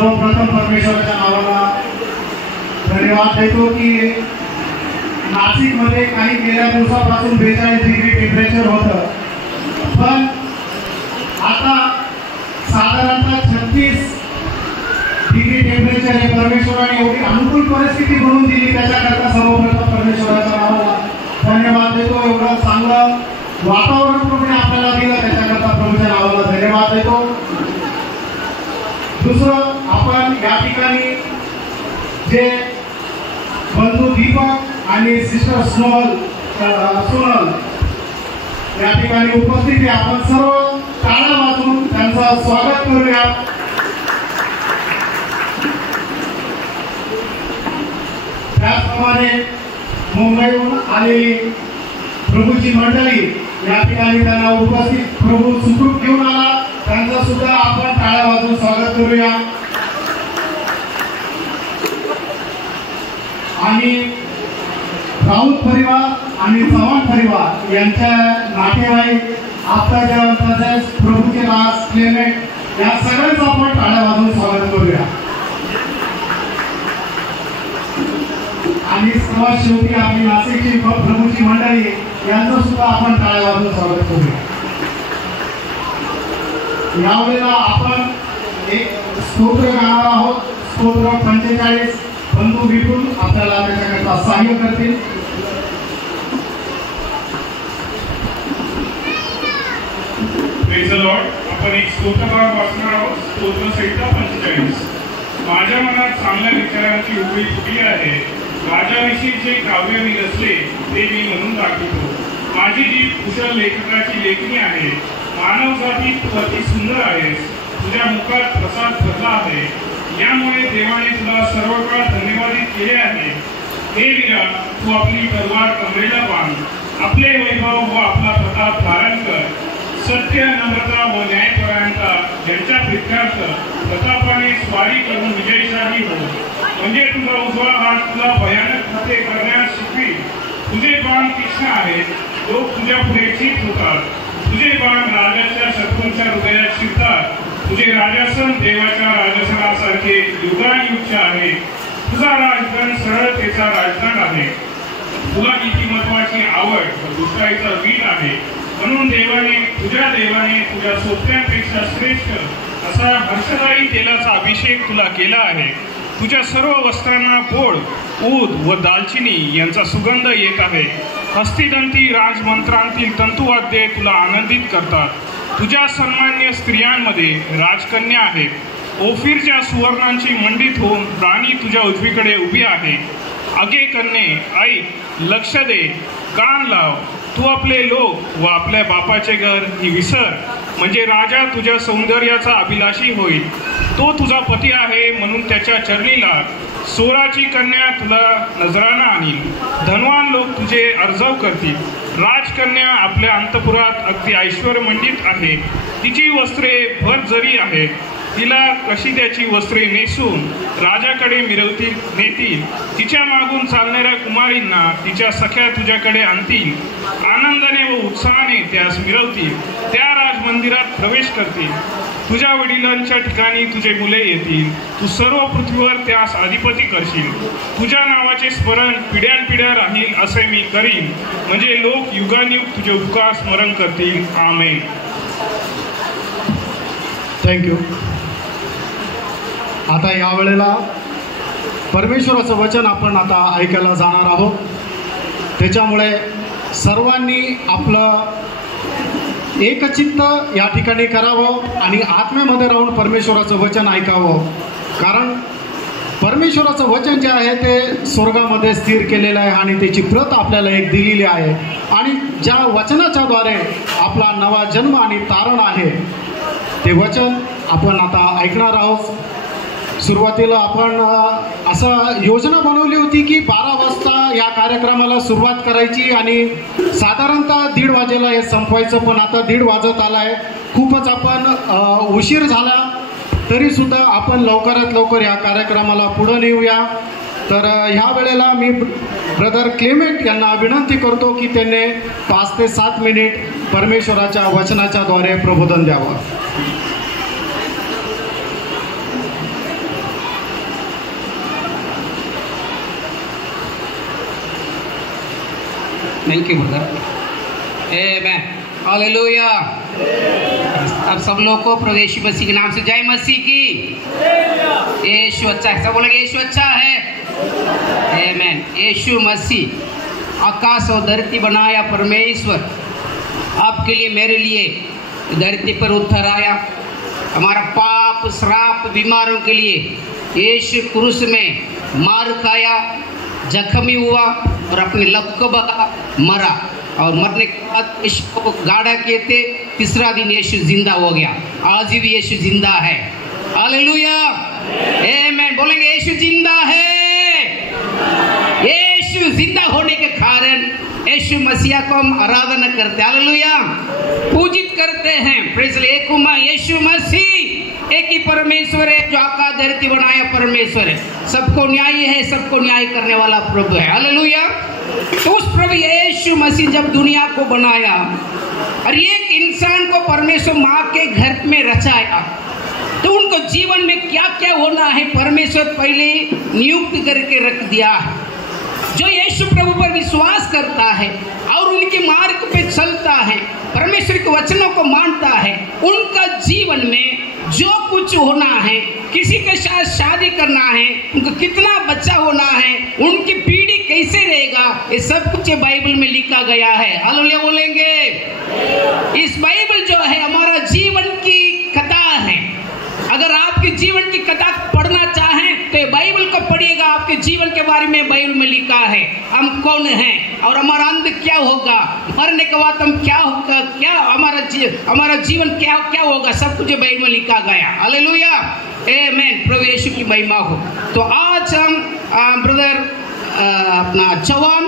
सर्वप्रथम परमेश्वराच्या नावाला धन्यवाद देतो की नाशिकमध्ये काही गेल्या दिवसापासून 42 डिग्री टेम्परेचर होतं, पण आता साधारणतः 36 डिग्री टेम्परेचर हे परमेश्वराने एवढी अनुकूल परिस्थिती बनवून दिली, त्याच्याकरता सर्वप्रथम परमेश्वराच्या नावाला धन्यवाद देतो. एवढं चांगलं वातावरण प्रभूने आपल्याला दिलं, त्याच्याकरता प्रभूच्या नावाला धन्यवाद देतो. दुसरं, आपण या ठिकाणी जे बंधू दीपक आणि सिस्टर सोनल या ठिकाणी उपस्थित आहे, आपण सर्व टाळ्या वाजवून त्यांचं स्वागत करूया. त्याचप्रमाणे मुंबईहून आलेली प्रभूची मंडळी या ठिकाणी त्यांना उपस्थित प्रभू सुखरूप घेऊन आला, त्यांचं सुद्धा आपण टाळ्या वाजवून स्वागत करूया. आणि राऊत परिवार आणि चव्हाण परिवार यांच्या नातेवाईक आपल्या तसेच प्रभूचे दास क्लेमेंट या सगळ्यांचं आपण टाळ्या वाजवून स्वागत करूया. आणि सर्वात शेवटी आपली नाशिकची प्रभूची मंडळी यांचं सुद्धा आपण टाळ्या वाजवून स्वागत करूया. यावेळेला आपण एक स्तोत्र गाणार आहोत. स्तोत्र 45 बंधू विपुल आपल्याला त्याच्याकरता सहाय्य करतील. Praise the Lord. आपण एक स्तोत्र वाचणार आहोत. स्तोत्र संहिता 45. माझ्या मनात चांगल्या विचारांची उकळी फुटली आहे, राजाविषयी जे काव्य मी रचले ते मी म्हणून दाखवतो. माझी जी कुशल लेखकाची लेखणी आहे, मानव जाती तू अति सुंदर आहेस, तुझ्या मुखात प्रसाद भरला आहे, यामुळे देवाने तुला सर्व काळ धन्यवादित केले आहे. हे वीरा, तू आपली तलवार कमरेला बांध, आपले वैभव व आपला प्रताप धारण कर. सत्य, नम्रता व न्यायपरायणता यांच्या प्रित्यर्थ प्रतापाने स्वारी करून विजयशाली हो. म्हणजे तुझा उजवा हात तुला भयानक कृत्ये करण्यास शिकवी. तुझे बाण तीक्ष्ण आहेत, लोक तुझ्या पुढे चीत होतात. तुझे बाण राजाच्या शत्रूंच्या हृदयात शिरतात. तुझे राजासन देवाच्या राजसनासारखे युगानुयुगचे आहे. तुझा राजगण सरळतेचा राजगण आहे. तुला नीतिमत्वाची आवड व दुष्टाईचा वीट आहे, म्हणून देवाने तुझ्या सोप्यांपेक्षा श्रेष्ठ असा हर्षदायी तेलाचा अभिषेक तुला केला आहे. तुझ्या सर्व वस्त्रांना बोळ, ऊद व दालचिनी यांचा सुगंध येत आहे. हस्तिदंती राजमंत्रांतील तंतुवाद्ये तुला आनंदित करतात. तुझ्या सन्मान्य स्त्रियांमध्ये राजकन्या आहेत. ओफीरच्या सुवर्णांची मंडित होऊन राणी तुझ्या उजवीकडे उभी आहे. अगे कन्ये, ऐक, लक्ष दे, कान लाव. तू आपले लोक व आपल्या बापाचे घर ही विसर, म्हणजे राजा तुझ्या सौंदर्याचा अभिलाषी होईल. तो तुझा पती आहे म्हणून त्याच्या चरणी लाग. सोराची कन्या तुला नजराना आणील. धनवान लोक तुझे अर्जव करतील. राजकन्या आपल्या अंतपुरात अगदी ऐश्वर्यमंडित आहे. तिची वस्त्रे भर जरी आहेत. तिला कशिद्याची वस्त्रे नेसून राजाकडे नेतील. तिच्या मागून चालणाऱ्या कुमारींना तिच्या सख्या तुझ्याकडे आणतील. आनंदाने व उत्साहाने त्यास मिरवतील. त्या राजमंदिरात प्रवेश करतील. तुझ्या वडिलांच्या ठिकाणी तुझे मुले येतील. तू सर्व पृथ्वीवर त्यास अधिपती करशील. तुझ्या नावाचे स्मरण पिढ्यानपिढ्या राहील असे मी करीन, म्हणजे लोक युगानुयुग तुझे उपकार स्मरण करतील. आमेन. थँक्यू. आता यावेळेला परमेश्वराचं वचन आपण आता ऐकायला जाणार आहोत. त्याच्यामुळे सर्वांनी आपलं एकचित्त या ठिकाणी करावं आणि आत्म्यामध्ये राहून परमेश्वराचं वचन ऐकावं. कारण परमेश्वराचं वचन जे आहे ते स्वर्गामध्ये स्थिर केलेलं आहे आणि त्याची प्रत आपल्याला एक दिलेली आहे. आणि ज्या वचनाच्या द्वारे आपला नवा जन्म आणि तारण आहे ते वचन आपण आता ऐकणार आहोत. सुरुवातीला आपण असं योजना बनवली होती की 12 वाजता या कार्यक्रमाला सुरुवात करायची आणि साधारणतः 1:30 वाजेला हे संपवायचं, पण आता 1:30 वाजत आला आहे. खूपच आपण उशीर झाला तरीसुद्धा आपण लवकरात लवकर या कार्यक्रमाला पुढं नेऊया. तर ह्या वेळेला मी ब्रदर क्लेमेंट यांना विनंती करतो की त्यांनी 5 ते 7 मिनिट परमेश्वराच्या वचनाच्या द्वारे प्रबोधन द्यावं. Thank you brother. Amen, hallelujah. अब सब लोग को प्रभु यीशु मसीह के नाम से जय मसीह की। यीशु अच्छा है, सब बोलेंगे यीशु अच्छा है। आमेन। यीशु मसीह आकाश और धरती बनाया परमेश्वर आपके लिए मेरे लिए धरती पर उतर आया। हमारा पाप श्राप बीमारों के लिए यीशु क्रूस में मार खाया, जख्मी हुआ और अपने लहू को बहा, मरा और मरने के बाद यीशु को गाड़ा किए थे। तीसरा दिन यीशु जिंदा हो गया। आज भी यीशु जिंदा है। हालेलुया, आमेन। बोलेंगे यीशु जिंदा है। यीशु जिंदा होने के कारण यीशु मसीह को हम आराधना करते हैं। हालेलुया, पूजित करते हैं। Praise the lord. Yeshu Masih एक ही परमेश्वर है जो आकाश धरती बनाया परमेश्वर है, सबको न्यायी है, सबको न्याय करने वाला प्रभु है। हालेलुया। तो उस प्रभु यीशु मसीह जब दुनिया को बनाया और एक इंसान को परमेश्वर माँ के घर में रचाया, तो उनको जीवन में क्या क्या होना है परमेश्वर पहले नियुक्त करके रख दिया है। जो यीशु प्रभु पर विश्वास करता है और उनके मार्ग पे चलता है, परमेश्वर के वचनों को मानता है, उनका जीवन में जो कुछ होना है, किसी के साथ शादी करना है, उनको कितना बच्चा होना है, उनकी पीढ़ी कैसे रहेगा, ये सब कुछ बाइबल में लिखा गया है। हालेलुया बोलेंगे। इस बाइबल जो है हमारा जीवन की कथा है। अगर आपके जीवन की कथा पढ़ना चाहें तो बाइबल को पढ़िएगा। आपके जीवन के बारे में बाइबल में लिखा है, हम कौन हैं और हमारा अंत क्या होगा, मरने के बाद हम क्या होगा, क्या हमारा जीवन क्या क्या होगा, सब कुछ बाइबल में लिखा गया। हालेलुया, आमेन। प्रभु यीशु की महिमा हो। तो आज हम ब्रदर अपना चौहान,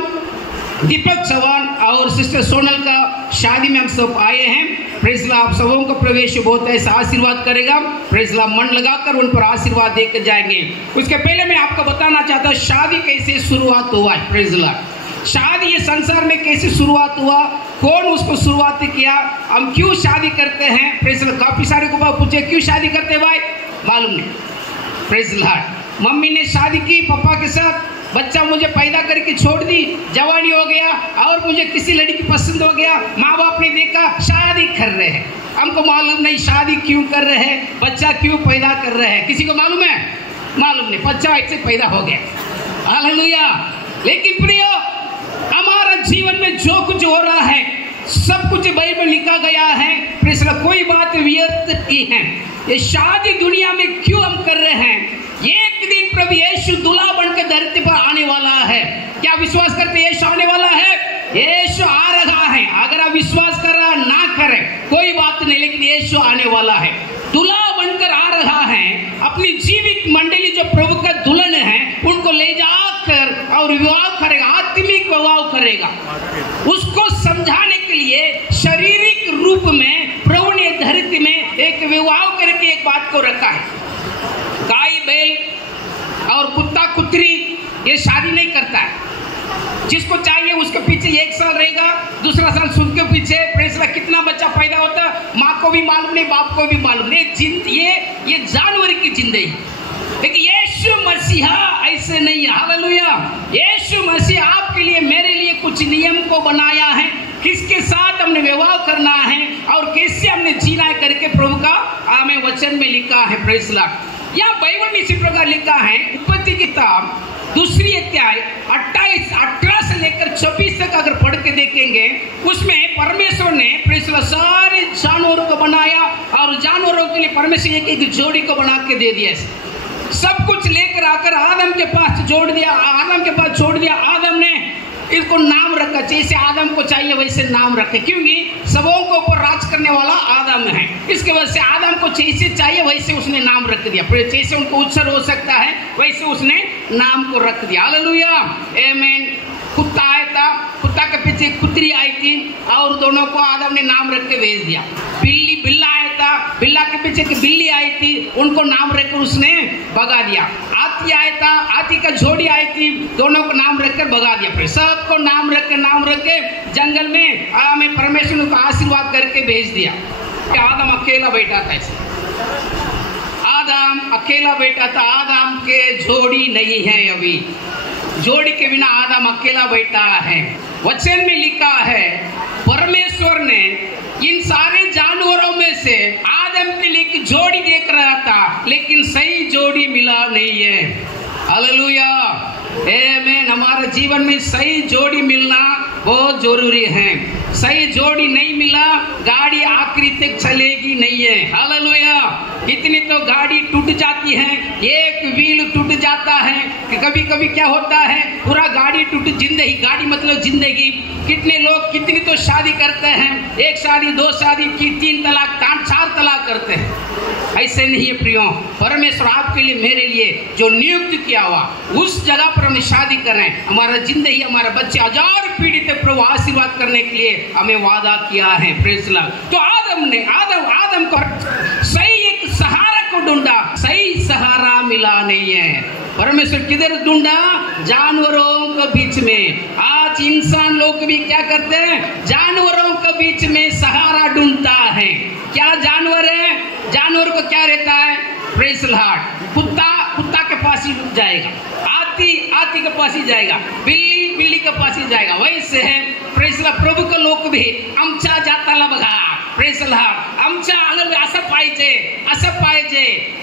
दीपक चौहान और सिस्टर सोनल का शादी में हम सब आए हैं। Praise the Lord. आप सबों को प्रभु यीशु बहुत ऐसा आशीर्वाद करेगा। Praise the Lord. मन लगाकर उन पर आशीर्वाद देकर जाएंगे। उसके पहले मैं आपको बताना चाहता हूँ शादी कैसे शुरुआत हुआ है। Praise the Lord. शादी ये संसार में कैसे शुरुआत हुआ, कौन उसको शुरुआत किया, हम क्यों शादी करते हैं। Praise the Lord. काफी सारे को पूछे क्यों शादी करते भाई, मालूम नहीं। Praise the Lord. मम्मी ने शादी की पापा के साथ, बच्चा मुझे पैदा करके छोड़ दी, जवानी हो गया और मुझे किसी लड़की पसंद हो गया, माँ बाप ने देखा शादी कर रहे हैं। हमको मालूम नहीं शादी क्यों कर रहे हैं, बच्चा क्यों पैदा कर रहे हैं, किसी को मालूम है, मालूम नहीं, बच्चा ऐसे पैदा हो गया। हालेलुया। लेकिन प्रियो, हमारा जीवन में जो कुछ हो रहा है सब कुछ बाइबल में लिखा गया है। कोई बात व्यर्थ नहीं है। ये शादी दुनिया में क्यों हम कर रहे हैं, एक दिन प्रभु यीशु दूल्हा बनकर धरती पर आने वाला है। क्या विश्वास करते हैं यीशु आने वाला है? यीशु आ रहा है। अगर आप विश्वास कर रहा ना करें कोई बात नहीं, लेकिन यीशु आने वाला है, दूल्हा बनकर आ रहा है। अपनी जीवित मंडली जो प्रभु का दुल्हन है उनको ले जाकर और विवाह करेगा, आत्मिक विवाह करेगा। उसको समझाने के लिए शारीरिक रूप में प्रभु ने धरती में एक विवाह करके एक बात को रखा है। गाय बैल और कुत्ता कुतरी ये शादी नहीं करता है। जिसको चाहिए उसके पीछे एक साल रहेगा, दूसरा साल सुन के पीछे। प्रेस कितना बच्चा पैदा होता माँ को भी मालूम नहीं, बाप को भी मालूम नहीं। ये जानवर की जिंदगी। लेकिन यीशु मसीहा ऐसे नहीं है। हालेलुया। यीशु मसीह आपके लिए मेरे लिए कुछ नियम को बनाया है, किसके साथ हमने व्यवहार करना है और कैसे हमने जीना है करके प्रभु का हमें वचन में लिखा है। Praise the Lord. यहाँ बाइबल में इसी प्रकार लिखा है, उत्पत्ति किताब 2 अध्याय 18 से लेकर 26 तक अगर पढ़ के देखेंगे, उसमें परमेश्वर ने प्रेज़ द लॉर्ड सारे जानवरों को बनाया और जानवरों के लिए परमेश्वर एक जोड़ी को बना के दे दिया। सब कुछ लेकर आकर आदम के पास छोड़ दिया। आदम ने इसको नाम रखा, जैसे आदम को चाहिए वैसे नाम रखे, क्योंकि सबों को ऊपर राज करने वाला आदम है। इसके वजह से आदम को जैसे चाहिए वैसे उसने नाम रख दिया। फिर जैसे उनको उत्सर हो सकता है वैसे उसने नाम को रख दिया। हालेलुया, आमीन। कुत्ता आया था, कुत्ता के पीछे कुतरी आई थी और दोनों को आदम ने नाम रख के भेज दिया। बिल्ला आया था, बिल्ला के पीछे की बिल्ली आई थी, उनको नाम रखकर उसने भगा दिया। हाथी आया था, हाथी का जोड़ी आई थी, दोनों को नाम रखकर भगा दिया। फिर सबको नाम रख के जंगल में हमें परमेश्वर को आशीर्वाद करके भेज दिया। आदम अकेला बैठा था। ऐसे आदम अकेला बैठा था। आदम के जोड़ी नहीं है, अभी जोड़ी के बिना आदम अकेला बैठा है। वचन में लिखा है परमेश्वर ने इन सारे जानवरों में से आदम के लिए एक जोड़ी देख रहा था, लेकिन सही जोड़ी मिला नहीं है। हालेलुया, आमीन। हमारे जीवन में सही जोड़ी मिलना बहुत जरूरी है। सही जोड़ी नहीं मिला, गाड़ी आखिरी तक चलेगी नहीं है। हालेलुया, इतनी तो गाड़ी टूट जाती है, एक व्हील टूट जाता है, कभी कभी क्या होता है पूरा गाड़ी टूट, जिंदगी, गाड़ी मतलब जिंदगी। कितने लोग कितनी तो शादी करते हैं, एक शादी, दो शादी की, 3 तलाक, 4 तलाक करते हैं। ऐसे नहीं है प्रियो, परमेश्वर आपके लिए, मेरे लिए जो नियुक्त किया हुआ उस जगह पर हम शादी करें। हमारा जिंदगी, हमारा बच्चे 1000 पीढ़ी तक प्रभु आशीर्वाद करने के लिए हमें वादा किया है। Praise the Lord. तो आदम को सही एक सहारा को ढूंढा, सही सहारा मिला नहीं है। परमेश्वर किधर ढूंढा? जानवरों के बीच में। आज इंसान लोग भी क्या करते हैं? जानवरों के बीच में सहारा ढूंढता है। क्या जानवर है? जानवर को क्या रहता है? Praise the Lord. कुत्ता के पास ही जाएगा, हाथी के पास ही जाएगा, बिल्ली के पास ही जाएगा। वैसे है प्रेज़ द लॉर्ड, प्रभु के लोक भी आमच्या जाताला बघा। प्रेज़ द लॉर्ड, आमच्या अलग असं पाहिजे।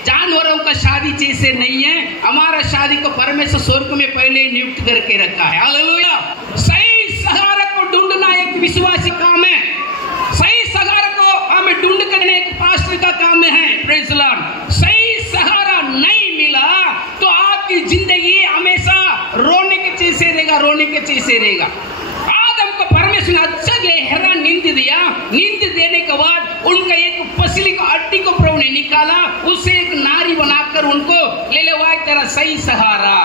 जानवरों का शादी जैसे नहीं है, हमारा शादी को परमेश्वर स्वर्ग में पहले नियुक्त करके रखा है। हालेलुया। सही सहारा को ढूंढना एक विश्वासी काम है। सही सहारा को हमें ढूंढ करने एक पास्टर का काम है। Praise the Lord. सही सहारा नहीं मिला तो आपकी जिंदगी हमेशा रोने के चीज से रहेगा। आदम को परमेश्वर ने अच्छा गहरा नींद दिया। नींद देने के बाद उनका एक पसली का हड्डी को प्रभु ने निकाला, उसे एक नारी बनाकर उनको ले लेवा तेरा सही सहारा।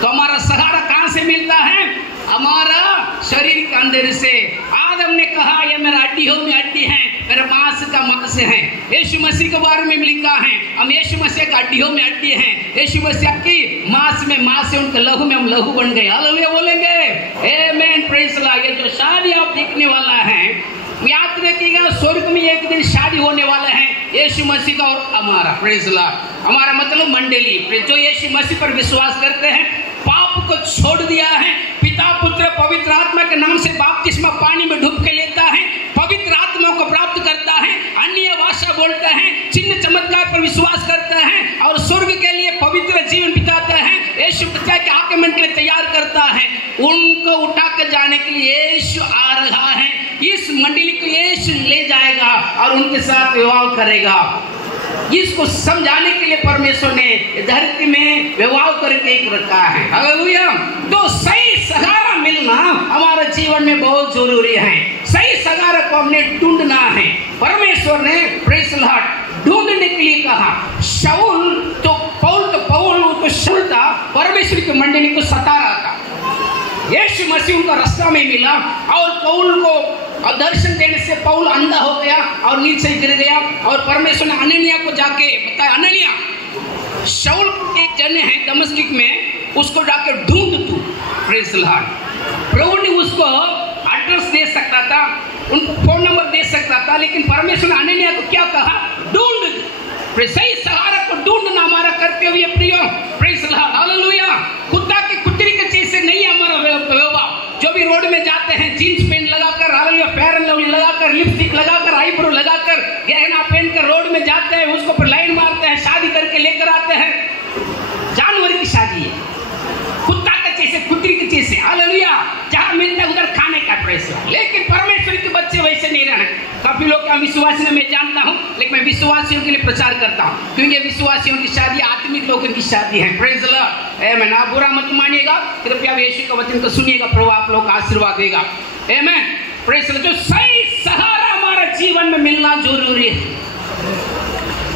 तो हमारा सहारा कहां से मिलता है? हमारा शरीर के अंदर से। आदम ने कहा ये मेरा हड्डियों में हड्डी है, मेरे मांस का मांस है। यीशु मसीह के बारे में लिखा है हम यीशु मसीह का हड्डियों में हड्डी हैं, यीशु मसीह की मांस में मांस है, उनके लहू में हम लहू बन गए। हालेलुया बोलेंगे, आमीन, प्रेज़ द लॉर्ड। ये जो शादी आप देखने वाला है, याद रखिएगा स्वर्ग में एक दिन शादी होने वाला है यीशु मसीह का और हमारा। Praise the Lord. हमारा मतलब मंडली जो यीशु मसीह पर विश्वास करते हैं, पाप को छोड़ दिया है, पिता पुत्र पवित्र आत्मा के नाम से बपतिस्मा पानी में डूब के लेता है, पवित्र आत्मा को प्राप्त करता है, अन्य भाषा बोलता है, चिन्ह चमत्कार पर विश्वास करता है और स्वर्ग के लिए पवित्र जीवन बिताता है। यीशु पिता के आगमन के लिए तैयार करता है। उनको उठा कर जाने के लिए यीशु आ रहा है। इस मंडली को यीशु ले जाएगा और उनके साथ विवाह करेगा। इसको समझाने के लिए परमेश्वर ने धरती में विवाह करके एक रखा है। हालेलुया। तो सही सहारा मिलना हमारे जीवन में बहुत जरूरी है। सही सहारा को हमने ढूंढना है। परमेश्वर ने प्रेज़ द लॉर्ड ढूंढने के लिए कहा। शाऊल तो शाऊल था, परमेश्वर की मंडली को सता रहा था। यीशु मसीह उनका रास्ता में मिला और पौल को दर्शन देने से पौल अंधा हो गया और नीचे गिर गया। और परमेश्वर ने अननिया को जाके बताया, अननिया शाऊल एक जन है दमिश्क में, उसको जाके ढूंढ तू। Praise the Lord. प्रभु ने उसको एड्रेस दे सकता था, उनको फोन नंबर दे सकता था, लेकिन परमेश्वर ने अननिया को क्या कहा? ढूंढ। सही सहारा को ढूंढना हमारा कर्तव्य प्रियो। Praise the Lord. हालेलुया। कुत्तरी के चीज से नहीं हमारा व्यवहार। जो भी रोड में जाते हैं जीन्स पैंट लगाकर, हालेलुया, फेयर एंड लवली लगाकर, लिपस्टिक लगाकर, आईब्रो लगाकर, गहना पहन कर रोड में जाते हैं, उसको पर लाइन मारते हैं, शादी करके लेकर आते हैं। जानवर की शादी है, कुत्ता के चीज, कुतरी की चीज से। हालेलुया। जहां मिलता है उधर खाने का प्रयास। लेकिन परमेश्वर के बच्चे वैसे नहीं रहना। काफी लोग विश्वासी मैं जानता हूं, लेकिन मैं विश्वासियों के लिए प्रचार करता हूं, क्योंकि विश्वासियों की शादी आत्मिक लोगों की शादी है। Praise the Lord. आमीन। आप बुरा मत मानिएगा, कृपया यीशु का वचन को सुनिएगा, प्रभु आप लोग का आशीर्वाद देगा। आमीन। Praise the Lord. जो सही सहारा हमारा जीवन में मिलना जरूरी है।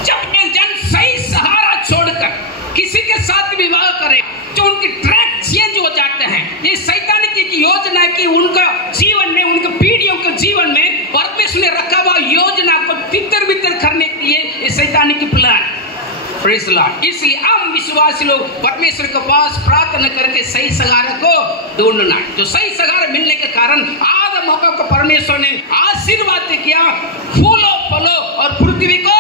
जब एक जन सही सहारा छोड़कर किसी के साथ विवाह करे, जो उनकी ट्रैक चेंज हो जाते हैं। ये शैतान की योजना की उनका जीवन में, उनके पीढ़ियों के जीवन में परमेश्वर ने रखा हुआ योजना को तितर बितर करने के लिए ये शैतान की प्लान। Praise the Lord. इसलिए हम विश्वासी लोग परमेश्वर के पास प्रार्थना करके सही सहारा को ढूंढना। जो सही सहारा मिलने के कारण आदम हव्वा को परमेश्वर ने आशीर्वाद किया, फूलो फलो और पृथ्वी को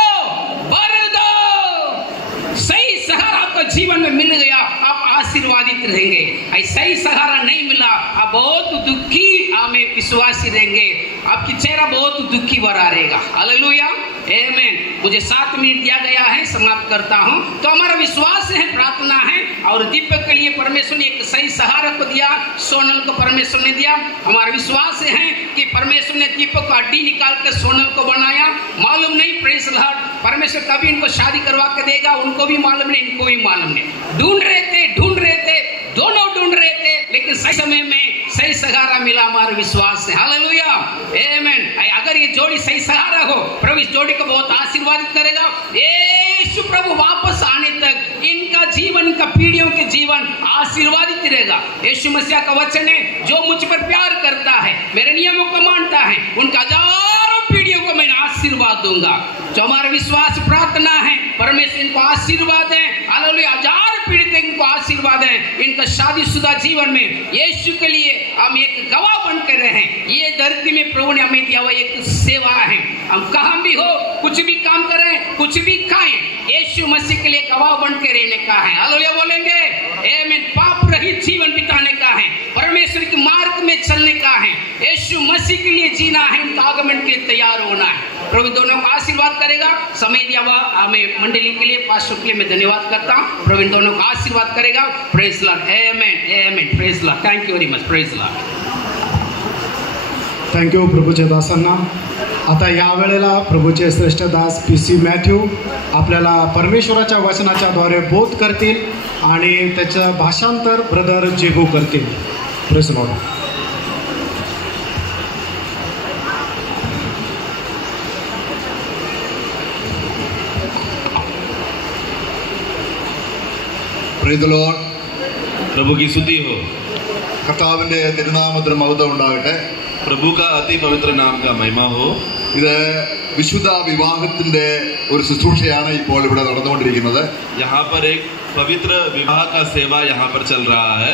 भर दो। सही सहारा आपका जीवन में मिल गया, आप आशीर्वादित रहेंगे। सही सहारा नहीं मिला मिला, आप बहुत दुखी हमें विश्वासी रहेंगे, आपकी चेहरा बहुत दुखी भरा रहेगा। हालेलुया, आमीन। मुझे 7 मिनट दिया गया है, समाप्त करता हूं। तो हमारा विश्वास है, प्रार्थना है, और दीपक के लिए परमेश्वर ने एक सही सहारा को दिया, सोनल को परमेश्वर ने दिया। हमारा विश्वास है कि परमेश्वर ने दीपक को हड्डी निकाल कर सोनल को बनाया। मालूम नहीं, प्रेज लॉर्ड, परमेश्वर कभी इनको शादी करवा के देगा, उनको भी मालूम नहीं, इनको भी मालूम नहीं। ढूंढ रहे थे, दोनों ढूंढ रहे थे, लेकिन सही समय में सही सहारा मिला। हमारा विश्वास है, हालेलुया, आमीन। अगर ये जोड़ी सही सहारा हो, प्रभु इस जोड़ी को बहुत आशीर्वादित करेगा। यीशु प्रभु वापस आने तक इनका जीवन, इनका पीढ़ियों के जीवन आशीर्वादित रहेगा। यीशु मसीह का वचन है, जो मुझ पर प्यार करता है, मेरे नियमों को मानता है, उनका हजारों पीढ़ियों को मैं आशीर्वाद दूंगा। जो हमारा विश्वास, प्रार्थना है, परमेश्वर इनको आशीर्वाद है, हालेलुया, हजार पीढ़ी तक इनको आशीर्वाद है। इनका शादीशुदा जीवन में यीशु के लिए हम एक गवाह बनकर रहे। ये धरती में प्रभु ने हमें दिया हुआ एक सेवा है। हम कहाँ भी हो, कुछ भी काम करें, कुछ भी खाएं, यीशु मसीह के लिए गवाह बन के रहने का है। हालेलुया बोलेंगे, आमीन। पाप रहित जीवन बिताने का है, परमेश्वर के मार्ग में चलने का है, यीशु मसीह के लिए जीना है, उनका आगमन के लिए तैयार होना है। प्रभु दोनों को आशीर्वाद करेगा। समय दिया हुआ हमें मंडली के लिए, पास्टर के लिए मैं धन्यवाद करता हूँ। प्रभु दोनों को आशीर्वाद करेगा। प्रेज लॉर्ड, आमीन, आमीन, praise lord. Thank you very much, praise lord. Thank you प्रभूच्या दासांना। आता यावेळेला प्रभूचे श्रेष्ठ दास PC मॅथ्यू आपल्याला परमेश्वराच्या वचनाच्या द्वारे बोध करतील आणि त्याचं भाषांतर ब्रदर जेबू करतील। Praise Lord. Praise the Lord. प्रभु की स्तुति हो। കർത്താവിന്റെ തിരുനാമത്തിന് മഹത്വം ഉണ്ടാകട്ടെ। प्रभु का अति पवित्र नाम का महिमा हो। ഇത് വിശുദ്ധ വിവാഹത്തിന്റെ ഒരു ശുശ്രൂഷയാണ് ഇപ്പോൾ ഇവിടെ നടന്നുകൊണ്ടിരിക്കുന്നത്। यहाँ पर एक पवित्र विवाह का सेवा यहाँ पर चल रहा है।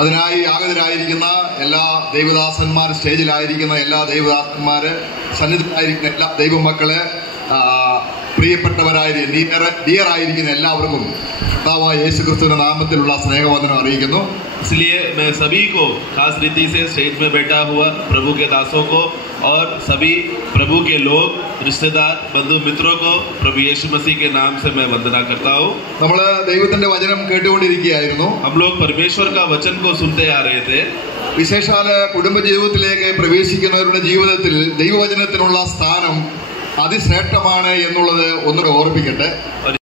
അതിനായി യാഗതരായിരിക്കുന്ന എല്ലാ ദൈവദാസന്മാർ, സ്റ്റേജിലായിരിക്കുന്ന എല്ലാ ദൈവദാസന്മാര്, സന്നിധിയിലായിരിക്കുന്ന എല്ലാ ദൈവമക്കളെ, പ്രിയപ്പെട്ടവരായിരിക്കുന്ന ഡിയറായിരിക്കുന്ന എല്ലാവർക്കും കർത്താവായ യേശുക്രിസ്തുവിന്റെ നാമത്തിലുള്ള സ്നേഹവന്ദനം അറിയിക്കുന്നു। इसलिए मैं सभी को खास रीति से स्टेज में बैठा हुआ प्रभु के दासों को और सभी प्रभु के लोग, रिश्तेदार, बंधु मित्रों को प्रभु यीशु मसीह के नाम से मैं वंदना करता हूँ। നമ്മള് ദൈവത്തിന്റെ വചനം കേട്ടുകൊണ്ടിരിക്കുകയായിരുന്നു। हम लोग परमेश्वर का वचन को सुनते आ रहे थे। വിശേഷാൽ കുടുംബജീവിതത്തിലേക്ക് പ്രവേശിക്കുന്നവരുടെ ജീവിതത്തിൽ ദൈവവചനത്തിനുള്ള സ്ഥാനം അതിശ്രേഷ്ഠമാണ് എന്നുള്ളത് ഒന്നുകൂടെ ഓർമ്മിക്കട്ടെ।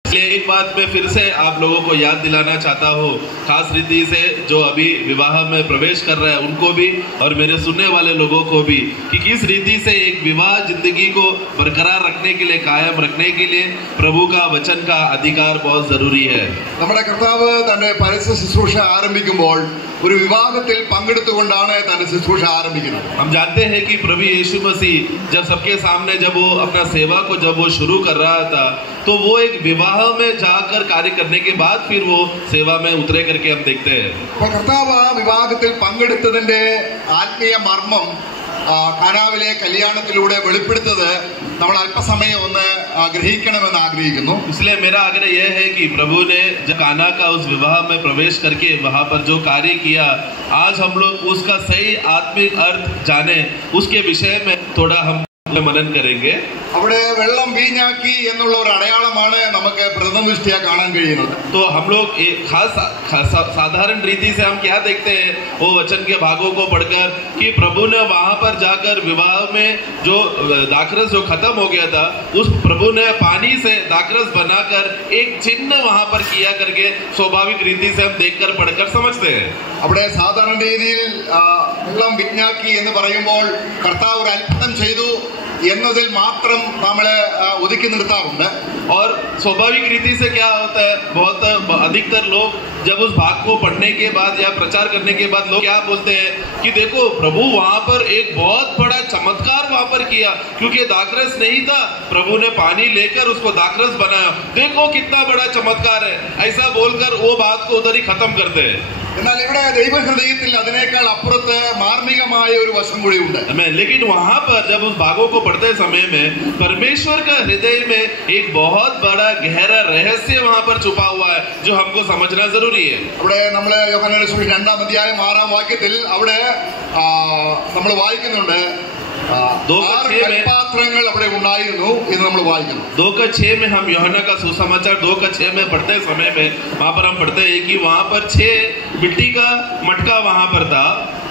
इसलिए एक बात मैं फिर से आप लोगों को याद दिलाना चाहता हूँ, खास रीति से जो अभी विवाह में प्रवेश कर रहे हैं उनको भी और मेरे सुनने वाले लोगों को भी, कि किस रीति से एक विवाह जिंदगी को बरकरार रखने के लिए, कायम रखने के लिए प्रभु का वचन का अधिकार बहुत जरूरी है। നമ്മുടെ കർത്താവ് തന്റെ പരസ്യ ശുശ്രൂഷ ആരംഭിക്കുമ്പോൾ ഒരു വിവാഹത്തിൽ പങ്കെടുത്തുകൊണ്ടാണ് തന്റെ ശുശ്രൂഷ ആരംഭിക്കുന്നത്। हम जानते हैं कि प्रभु यीशु मसीह जब सबके सामने जब वो अपना सेवा को जब वो शुरू कर रहा था, तो वो एक विवाह में जाकर कार्य करने के बाद फिर वो सेवा में उतरे करके हम देखते हैं। അപ്പോൾ കർത്താവ് ആ വിവാഹത്തിൽ പങ്കെടുത്തതിന്റെ ആത്മീയ മർമ്മം കാനാവിലെ കല്യാണത്തിലൂടെ വെളിപ്പെടുത്തത് നമ്മൾ അല്പസമയം ഒന്ന് ഗ്രഹിക്കണമെന്ന് ആഗ്രഹിക്കുന്നു। इसलिए मेरा आग्रह यह है कि प्रभु ने जब काना का उस विवाह में प्रवेश करके वहां पर जो कार्य किया, आज हम लोग उसका सही आत्मिक अर्थ जाने, उसके विषय में थोड़ा हम मनन करेंगे। അവിടെ വെള്ളം വീഞ്ഞാക്കി എന്നുള്ള ഒരു അടയാളമാണ് നമുക്ക് പ്രഥമദൃഷ്ട്യാ കാണാൻ കഴിയുന്നത്। तो हम लोग एक खास साधारण रीति से हम क्या देखते हैं वो वचन के भागों को पढ़कर, कि प्रभु ने वहां पर जाकर विवाह में जो दाखरस जो खत्म हो गया था, उस प्रभु ने पानी से दाखरस बनाकर एक चिन्ह वहां पर किया करके स्वाभाविक रीति से हम देखकर पढ़कर समझते हैं। അവിടെ സാധാരണ രീതിയിൽ വെള്ളം വീഞ്ഞാക്കി എന്ന് പറയുമ്പോൾ കർത്താവ് ഒരു അത്ഭുതം ചെയ്തു എന്നതിൽ മാത്രം നമ്മളെ ഒതുക്കി നിർത്താറുണ്ട്। और स्वाभाविक रीति से क्या होता है, बहुत अधिकतर लोग जब उस भाग को पढ़ने के बाद या प्रचार करने के बाद लोग क्या बोलते हैं कि देखो प्रभु वहां पर एक बहुत बड़ा चमत्कार वहां पर किया, क्योंकि दाखरस नहीं था, प्रभु ने पानी लेकर उसको दाखरस बनाया, देखो कितना बड़ा चमत्कार है, ऐसा बोलकर वो बात को उधर ही खत्म करते हैं। എന്നാൽ ഇവിടെ ദൈവഹൃദയത്തിൽ അതിനേക്കാൾ അപ്പുറത്ത് മാർമികമായ ഒരു വശം കൂടിയുണ്ട്. लेकिन वहां पर जब उस भागों को पढ़ते समय में परमेश्वर का हृदय में एक बहुत बड़ा गहरा रहस्य वहां पर छुपा हुआ है जो हमको समझना जरूरी है. അവിടെ നമ്മൾ യോഹന്നാന്റെ സുവിശേഷം 2-ാം അധ്യായം 6-ാം വാക്യത്തിൽ അവിടെ നമ്മൾ വായിക്കുന്നുണ്ട്, 2:6 അവിടെ ഉണ്ടായിരുന്നു എന്ന് നമ്മൾ വായിക്കുന്നു. 2:6 में हम यूहन्ना का सुसमाचार 2:6 में पढ़ते समय में वहां पर हम पढ़ते हैं कि वहां पर 6 मिट्टी का मटका वहां पर था.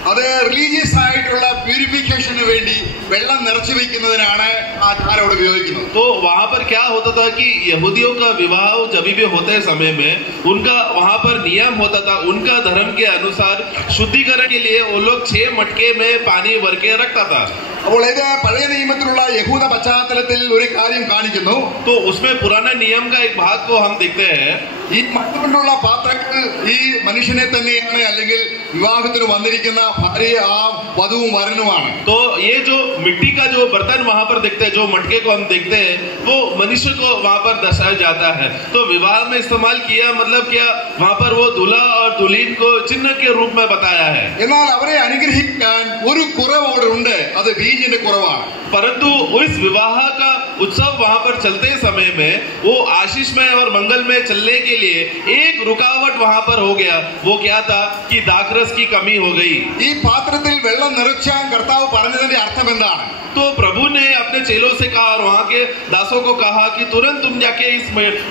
അത് റിലീജിയസ് ആയിട്ടുള്ള പ്യൂരിഫിക്കേഷന് വേണ്ടി വെള്ളം നിറച്ചു വെക്കുന്നതിനാണ് ആചാരം ഉപയോഗിക്കുന്നത്. तो वहां पर क्या होता था कि यहूदियों का विवाह जब भी होते समय में उनका वहां पर नियम होता था, उनका धर्म के अनुसार शुद्धिकरण के लिए वो लोग 6 मटके में पानी भर के रखता था. അപ്പോൾ ഇത് പഴയ നിയമത്തിലുള്ള യഹൂദ പശ്ചാത്തലത്തിൽ ഒരു കാര്യം കാണിക്കുന്നു. तो उसमें पुराना नियम का एक भाग को हम देखते हैं. ഈ മണ്ണുകൊണ്ടുള്ള പാത്രങ്ങൾ ഈ മനുഷ്യനെ തന്നെയാണ്, അല്ലെങ്കിൽ വിവാഹത്തിന് വന്നിരിക്കുന്ന ഭാര്യ ആ വധുവും വരനുമാണ്. तो ये जो मिट्टी का जो बर्तन वहां पर देखते हैं, जो मटके को हम देखते हैं, वो मनुष्य को वहां पर दर्शाया जाता है. तो विवाह में इस्तेमाल किया मतलब क्या, वहां पर वो दूल्हा और दुल्हन को चिन्ह के रूप में बताया है. എന്നാൽ അവരെ അനുഗ്രഹിക്കാൻ ഒരു കുറവ് അവിടെ ഉണ്ട്, അത് വീഞ്ഞിന്റെ കുറവാണ്. परंतु इस विवाह का उत्सव वहां पर चलते समय में वो आशीषमय और मंगल में चलने के लिए एक रुकावट वहां पर हो गया. वो क्या था कि दाखरस की कमी हो गई. ഈ പാത്രത്തിൽ വെള്ളം നിറച്ചാൻ കർത്താവ് പറഞ്ഞതിന്റെ അർത്ഥം എന്താണ്? तो प्रभु ने अपने चेलों से कहा और वहां के दासों को कहा कि तुरंत तुम जाके इस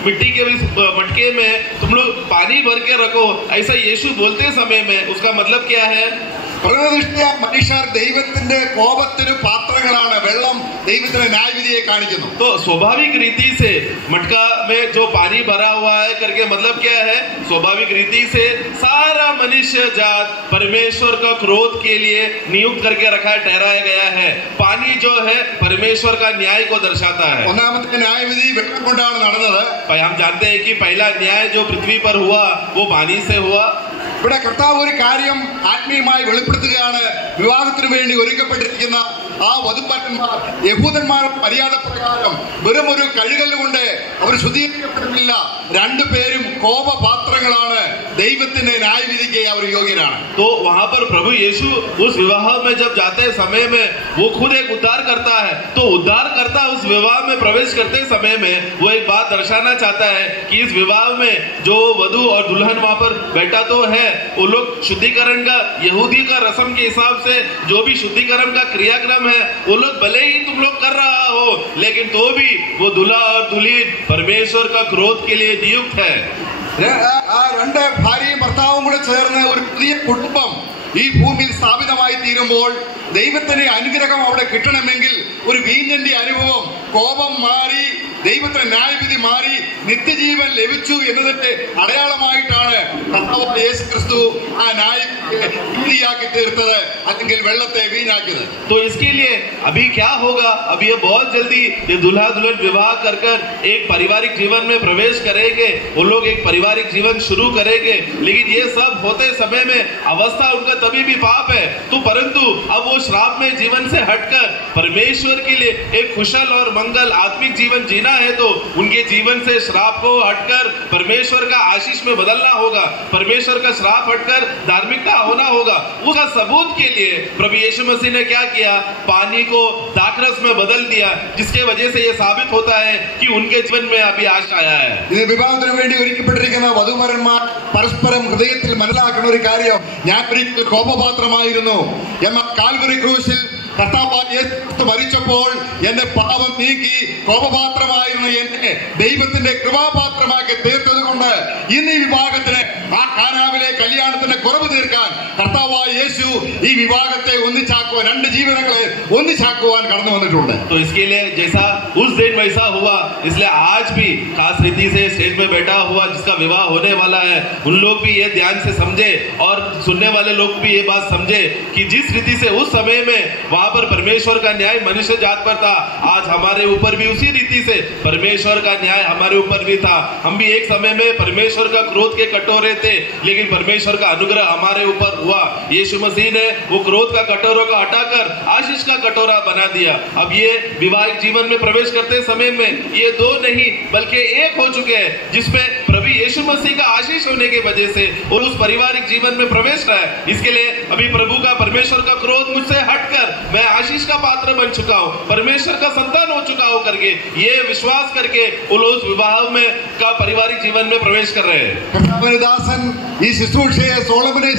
मिट्टी के इस मटके में तुम लोग पानी भर के रखो. ऐसा यीशु बोलते समय में उसका मतलब क्या है? പ്രകൃതിദൃഷ്ട്യാ മനുഷ്യർ ദൈവത്തിന്റെ കോപത്തിന് പാത്രങ്ങളാണ്. വെള്ളം ദൈവത്തിന്റെ ന്യായവിധിയെ കാണിക്കുന്നു. तो स्वाभाविक रीति से मटका में जो पानी भरा हुआ है करके मतलब क्या है? स्वाभाविक रीति से सारा मनुष्य जात परमेश्वर का क्रोध के लिए नियुक्त करके रखा, ठहराया गया है. पानी जो है परमेश्वर का न्याय को दर्शाता है. ഒന്നാമത്തെ ന്യായവിധി വെള്ളം കൊണ്ടാണ് നടന്നത്. हम जानते हैं कि पहला न्याय जो पृथ्वी पर हुआ वो पानी से हुआ. ഇവിടെ കർത്താവ് ഒരു കാര്യം ആത്മീയമായി വെളിപ്പെടുത്തുകയാണ്. വിവാഹത്തിന് വേണ്ടി ഒരുക്കപ്പെട്ടിരിക്കുന്ന ആ വധുവരന്മാർ യഹൂദന്മാരുടെ മര്യാദ പ്രകാരം വെറും ഒരു കഴുകൽ കൊണ്ട് അവർ ശുദ്ധീകരിക്കപ്പെടുന്നില്ല. രണ്ടുപേരും കോപപാത്രങ്ങളാണ്. ദൈവത്തിന്റെ ന്യായവിധിക്ക് അവർ യോഗ്യരാണ്. तो वहां पर प्रभु यीशु उस विवाह में जब जाते समय में वो खुद एक उद्धार करता है. तो उद्धार करता उस विवाह में प्रवेश करते समय में वो एक बात दर्शाना चाहता है कि इस विवाह में जो वधु और दुल्हन वहां पर बैठा तो है, वो लोग शुद्धिकरण का यहूदी का रस्म के हिसाब से जो भी शुद्धिकरण का क्रियाक्रम है वो लोग भले ही तुम लोग कर रहा हो, लेकिन तो भी वो दूल्हा और दुल्हन परमेश्वर का क्रोध के लिए नियुक्त है. ആ രണ്ട് ഭാര്യയും ഭർത്താവും കൂടെ ചേർന്ന് ഒരു പുതിയ കുടുംബം ഈ ഭൂമിയിൽ സ്ഥാപിതമായി തീരുമ്പോൾ ദൈവത്തിന്റെ അനുഗ്രഹം അവിടെ കിട്ടണമെങ്കിൽ ഒരു വീഞ്ഞിന്റെ അനുഭവം, കോപം മാറി ദൈവത്തിന്റെ ന്യായവിധി മാറി നിത്യജീവൻ ലഭിച്ചു എന്നതിന്റെ അടയാളമായിട്ടാണ് കർത്താവായ യേശുക്രിസ്തു ആ ന്യായവിധിയാക്കി തീർത്തത്, അല്ലെങ്കിൽ വെള്ളത്തെ വീഞ്ഞാക്കിയത്. तो इसके लिए अभी क्या होगा? अभी ये बहुत जल्दी ये दूल्हा दुल्हन विवाह कर कर एक पारिवारिक जीवन में प्रवेश करेंगे. वो लोग एक पारिवारिक जीवन शुरू करेंगे, लेकिन ये सब होते समय में अवस्था उनका तभी भी पाप है. तो परंतु अब वो श्राप में जीवन से हटकर परमेश्वर के लिए एक कुशल और मंगल आत्मिक जीवन जीना है, तो उनके जीवन से श्राप को हटकर परमेश्वर का आशीष में बदलना होगा. परमेश्वर का श्राप हटकर धार्मिकता होना होगा. उसका सबूत के लिए प्रभु यीशु मसीह ने क्या किया? पानी को दाखरस में बदल दिया, जिसके वजह से ये साबित होता है कि उनके जीवन में अभी आशा आया है. ഇത് വിവാഹത്തിന് വേണ്ടി ഒരുക്കപ്പെട്ടിരിക്കുന്ന വധുവരന്മാർ പരസ്പരം ഹൃദയത്തിൽ മനസ്സിലാക്കുന്ന ഒരു കാര്യം, ഞാൻ ഒരിക്കൽ കോപപാത്രമായിരുന്നു, എന്നാൽ കാൽവരി ക്രൂശിൽ കർത്താവായ യേശു മരിച്ചപ്പോൾ എന്റെ പാപം നീക്കി കോപപാത്രമായിരുന്നു എന്നെ ദൈവത്തിന്റെ കൃപാപാത്രമാക്കി തീർത്തത് കൊണ്ട് ഇന്ന് ഈ വിവാഹത്തിന് ആ കാനാവിലെ കല്യാണത്തിന്റെ കുറവ് തീർക്കാൻ കർത്താവായ യേശു ഈ വിവാഹത്തെ ഒന്നിച്ചാക്കുവാൻ, രണ്ട് ജീവിതങ്ങളെ ഒന്നിച്ചാക്കുവാൻ കടന്നു വന്നിട്ടുണ്ട്. तो इसके लिए जैसा उस दिन वैसा हुआ, इसलिए आज भी खास रीति से स्टेज में बैठा हुआ जिसका विवाह होने वाला है, उन लोग भी ये ध्यान से समझे और सुनने वाले लोग भी ये बात समझे कि जिस रीति से उस समय में वहां पर परमेश्वर का न्याय मनुष्य जात पर था, आज हमारे ऊपर भी उसी रीति से परमेश्वर का न्याय हमारे ऊपर भी था. हम भी एक समय में परमेश्वर का क्रोध के कटोरे थे, लेकिन परमेश्वर का अनुग्रह हमारे ऊपर हुआ. यीशु मसीह ने वो क्रोध का कटोरों को हटाकर आशीष का कटोरा बना दिया. अब ये विवाहिक जीवन में प्रवेश करते समय में ये दो नहीं बल्कि एक हो चुके हैं, जिसमें प्रभु यीशु मसीह का आशीष होने की वजह से और उस पारिवारिक जीवन में प्रवेश रहा है। इसके लिए अभी प्रभु का, परमेश्वर का क्रोध मुझसे हटकर मैं आशीष का पात्र बन चुका हूँ, परमेश्वर का संतान हो चुका हूँ करके ये विश्वास करके वो लोग उस विवाह में का पारिवारिक जीवन में प्रवेश कर रहे हैं। കർത്താവദാസൻ ഈ ശുശ്രൂഷയെ സോളമനെ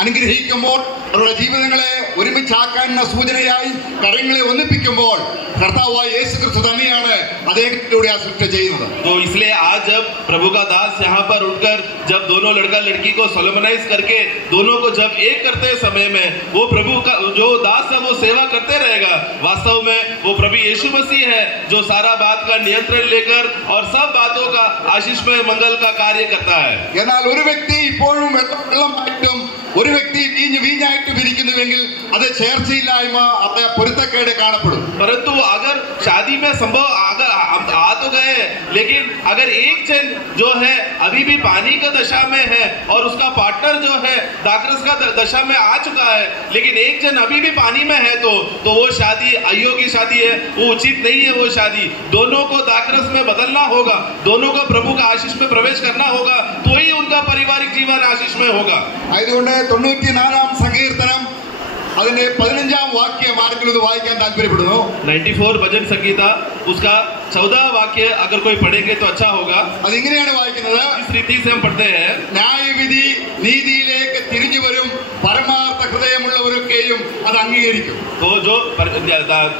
അനുഗ്രഹിക്കുമ്പോൾ അവരുടെ ജീവിതങ്ങളെ ഒരുമിച്ചാക്കാനുള്ള സൂചനയായി കരങ്ങളെ ഒന്നിപ്പിക്കുമ്പോൾ കർത്താവായ യേശു ക്രിസ്തു തന്നെയാണ് അദ്ദേഹത്തിലൂടെ ആ സൃഷ്ടി ചെയ്യുന്നത്. तो इसलिए आज जब प्रभु का दास यहाँ पर उठकर जब दोनों लड़का लड़की को सोलोमनाइज करके दोनों को जब एक करते समय में वो प्रभु का जो दास है वो सेवा करते रहेगा। वास्तव में वो प्रभु यीशु मसीह है जो सारा बात का नियंत्रण लेकर और सब बातों का आशीषमय मंगल का कार्य करता है। എന്നാൽ ഒരു വ്യക്തി ഇപ്പോഴും വെള്ളമായിട്ടും ഒരു വ്യക്തി വീഞ്ഞായിട്ടും ഇരിക്കുന്നുവെങ്കിൽ അത് ചേർച്ചയില്ലായ്മ, അവിടെ പൊരുത്തക്കേട് കാണപ്പെടും. परंतु अगर शादी में संभव अगर आ तो गए लेकिन अगर एक जन जो है अभी भी पानी का दशा में है और उसका पार्टनर जो है दाखरस का दशा में आ चुका है लेकिन एक जन अभी भी पानी में है तो वो शादी अयोग्य शादी है, वो उचित नहीं है। वो शादी दोनों को दाखरस में बदलना होगा, दोनों को प्रभु का आशीष में प्रवेश करना होगा, तो ही उनका पारिवारिक जीवन आशीष में होगा। അതുകൊണ്ട് 94 സങ്കീർത്തനം അതിന്റെ 15 വാക്യം ആർക്കെങ്കിലും ഇത് വായിക്കാൻ താല്പര്യപ്പെടുന്നു? 94 भजन संगीता उसका 14 वाक्य अगर कोई पढ़ेंगे तो अच्छा होगा। അതിങ്ങനെയാണ് വായിക്കുന്നത്. इस रीति से हम पढ़ते हैं, ന്യായവിധി നീതിയിലേക്ക് തിരിഞ്ഞു വരും, പരമാർത്ഥ ഹൃദയമുള്ളവരൊക്കെയും അത് അംഗീകരിക്കും. तो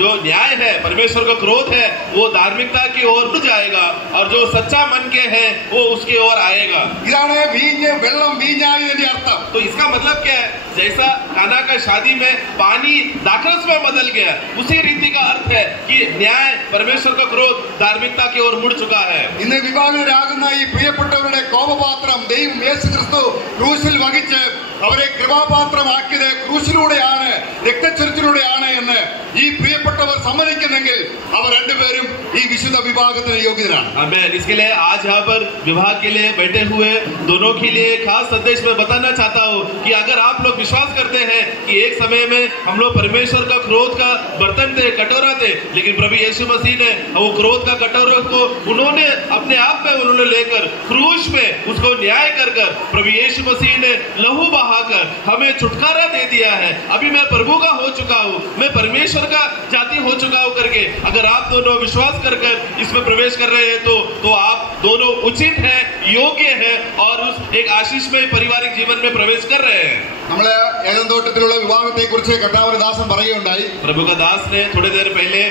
जो न्याय है, परमेश्वर का क्रोध है, वो धार्मिकता की ओर जाएगा और जो सच्चा मन के है वो उसकी ओर आएगा। ഇതാണ് വീഞ്ഞ് വെള്ളം വീഞ്ഞായതിന്റെ അർത്ഥം. तो इसका मतलब क्या है? जैसा काना का शादी में पानी दाखरस में बदल गया, उसी रीति का अर्थ है कि न्याय, परमेश्वर का क्रोध धार्मिकता की ओर मुड़ चुका है। ഇന്ന് വിവാഹിതരാകുന്ന ഈ പ്രിയപ്പെട്ടവരുടെ കോപപാത്രം ദൈവം യേശു ക്രിസ്തു ക്രൂശിൽ വഹിച്ച് അവരെ കൃപാപാത്രമാക്കിയത് ക്രൂശിലൂടെയാണ്, രക്തച്ചൊരിച്ചിലൂടെയാണ് എന്ന് ഈ പ്രിയപ്പെട്ടവർ സമ്മതിക്കുന്നെങ്കിൽ അവർ രണ്ടുപേരും ഈ വിശുദ്ധ വിവാഹത്തിന് യോഗ്യരാണ്. आमीन। इसके लिए आज यहाँ पर विवाह के लिए बैठे हुए दोनों के लिए खास संदेश में बताना चाहता हूँ कि अगर आप लोग विश्वास करते हैं कि एक समय में हम लोग परमेश्वर का क्रोध का बर्तन थे, कटोरा थे, लेकिन प्रभु यीशु मसीह ने वो क्रोध का कटोरा को उन्होंने अपने आप में उन्होंने लेकर क्रूस पे उसको न्याय कर प्रभु यीशु मसीह ने लहू बहाकर हमें छुटकारा दे दिया है। अभी मैं प्रभु का हो चुका हूँ, मैं परमेश्वर का जाति हो चुका हूँ करके अगर आप दोनों विश्वास कर इसमें प्रवेश कर रहे हैं तो आप दोनों उचित है, योग्य है और उस एक आशीषमय पारिवारिक जीवन में प्रवेश कर रहे हैं। നമ്മള് ഏദൻ തോട്ടത്തിലുള്ള വിവാഹത്തെ കുറിച്ച് കർത്താവദാസൻ പറയുകയുണ്ടായി. प्रभु का दास ने थोड़ी देर पहले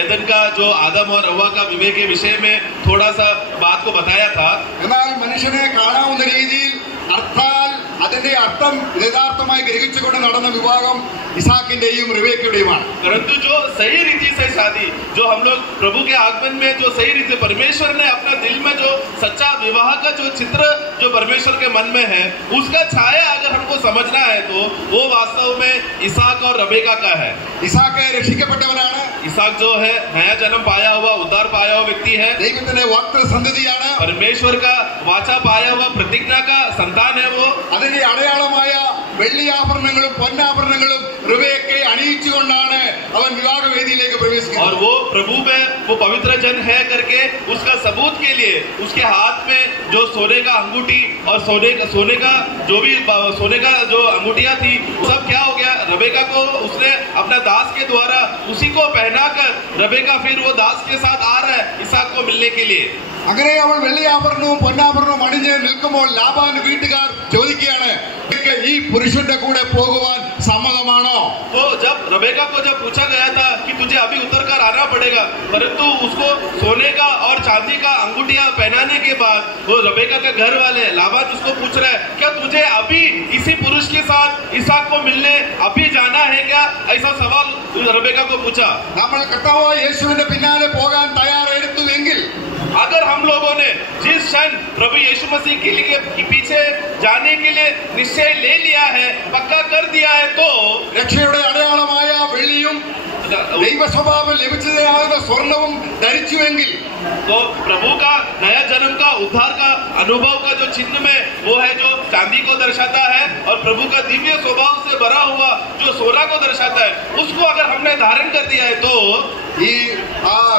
एदन का जो आदम और हव्वा का विवेक के विषय में थोड़ा सा बात को बताया था। എന്നാൽ മനുഷ്യനെ കാണാവുന്ന രീതിയിൽ അർത്ഥാൽ അതിന്റെ അർത്ഥം യഥാർത്ഥമായി ഗ്രഹിച്ചുകൊണ്ട് നടന്ന വിവാഹം ഇസാക്കിന്റെയും റിബേക്കയുടെയുമാണ്. परंतु जो सही रीति से शादी, जो हम लोग प्रभु के आगमन में जो सही रीति परमेश्वर ने अपना दिल में जो सच्चा विवाह का जो चित्र जो परमेश्वर के मन में है उसका छाया अगर हमको समझना है तो वो वास्तव में इसाक और रबेका का है। ഇസാക്ക് രക്ഷിക്കപ്പെട്ടവനാണ്. इसाक जो है नया जन्म पाया हुआ, उद्धार पाया हुआ व्यक्ति है। ദൈവത്തിന്റെ വാക്തസന്തതിയാണ്. परमेश्वर का वाचा पाया हुआ प्रतिज्ञा का संतान है वो। അതിന്റെ അടയാളമായ വെള്ളിയാഭരണങ്ങളും പൊന്നാഭരണങ്ങളും റിബേക്കയെ അണിയിച്ചുകൊണ്ടാണ് അവൻ വിവാഹവേദിയിലേക്ക് പ്രവേശിക്കുന്നത്. और वो प्रभु में वो पवित्र जन है करके उसका सबूत के लिए उसके हाथ में जो सोने का अंगूठी और सोने का जो भी सोने का जो अंगूठियां थी सब क्या हो गया, रबेका को उसने अपना दास के द्वारा उसी को पहनाकर रबेका फिर वो दास के साथ आ रहा है इसाक को मिलने के लिए। അങ്ങനെ അവൾ വെള്ളിയാഭരണവും പൊന്നാഭരണവും അണിഞ്ഞ് നിൽക്കുമ്പോൾ ലാബാൻ വീട്ടുകാർ ചോദിക്കുകയാണ്, ഈ പുരുഷന്റെ കൂടെ പോകുവാൻ സമ്മതമാണോ? तो जब रबेका को जब पूछा गया था कि तुझे अभी उतर कर आना पड़ेगा, परंतु उसको सोने का और चांदी का अंगूठिया पहनाने के बाद वो रबेका के घर वाले लाबान उसको पूछ रहा है, क्या तुझे अभी इसी पुरुष के साथ इसाक को मिलने अभी जाना है क्या? ऐसा सवाल रबेका को पूछा। നമ്മൾ കർത്താവായ യേശുവിന്റെ പിന്നാലെ പോകാൻ തയ്യാറെടുത്തുവെങ്കിൽ अगर हम लोगों ने जिस क्षण प्रभु यीशु मसीह के लिए पीछे जाने के लिए निश्चय ले लिया है, पक्का कर दिया है, तो രക്ഷയുടെ അടയാളമായ വെള്ളിയും ദൈവ സ്വഭാവം ലഭിച്ചതാകുന്ന സ്വർണവും ധരിച്ചുവെങ്കിൽ तो प्रभु का नया जन्म का उद्धार का अनुभव का जो चिन्ह में वो है जो चांदी को दर्शाता है और प्रभु का दिव्य स्वभाव से भरा हुआ जो सोना को दर्शाता है, उसको अगर हमने धारण कर दिया है तो ഈ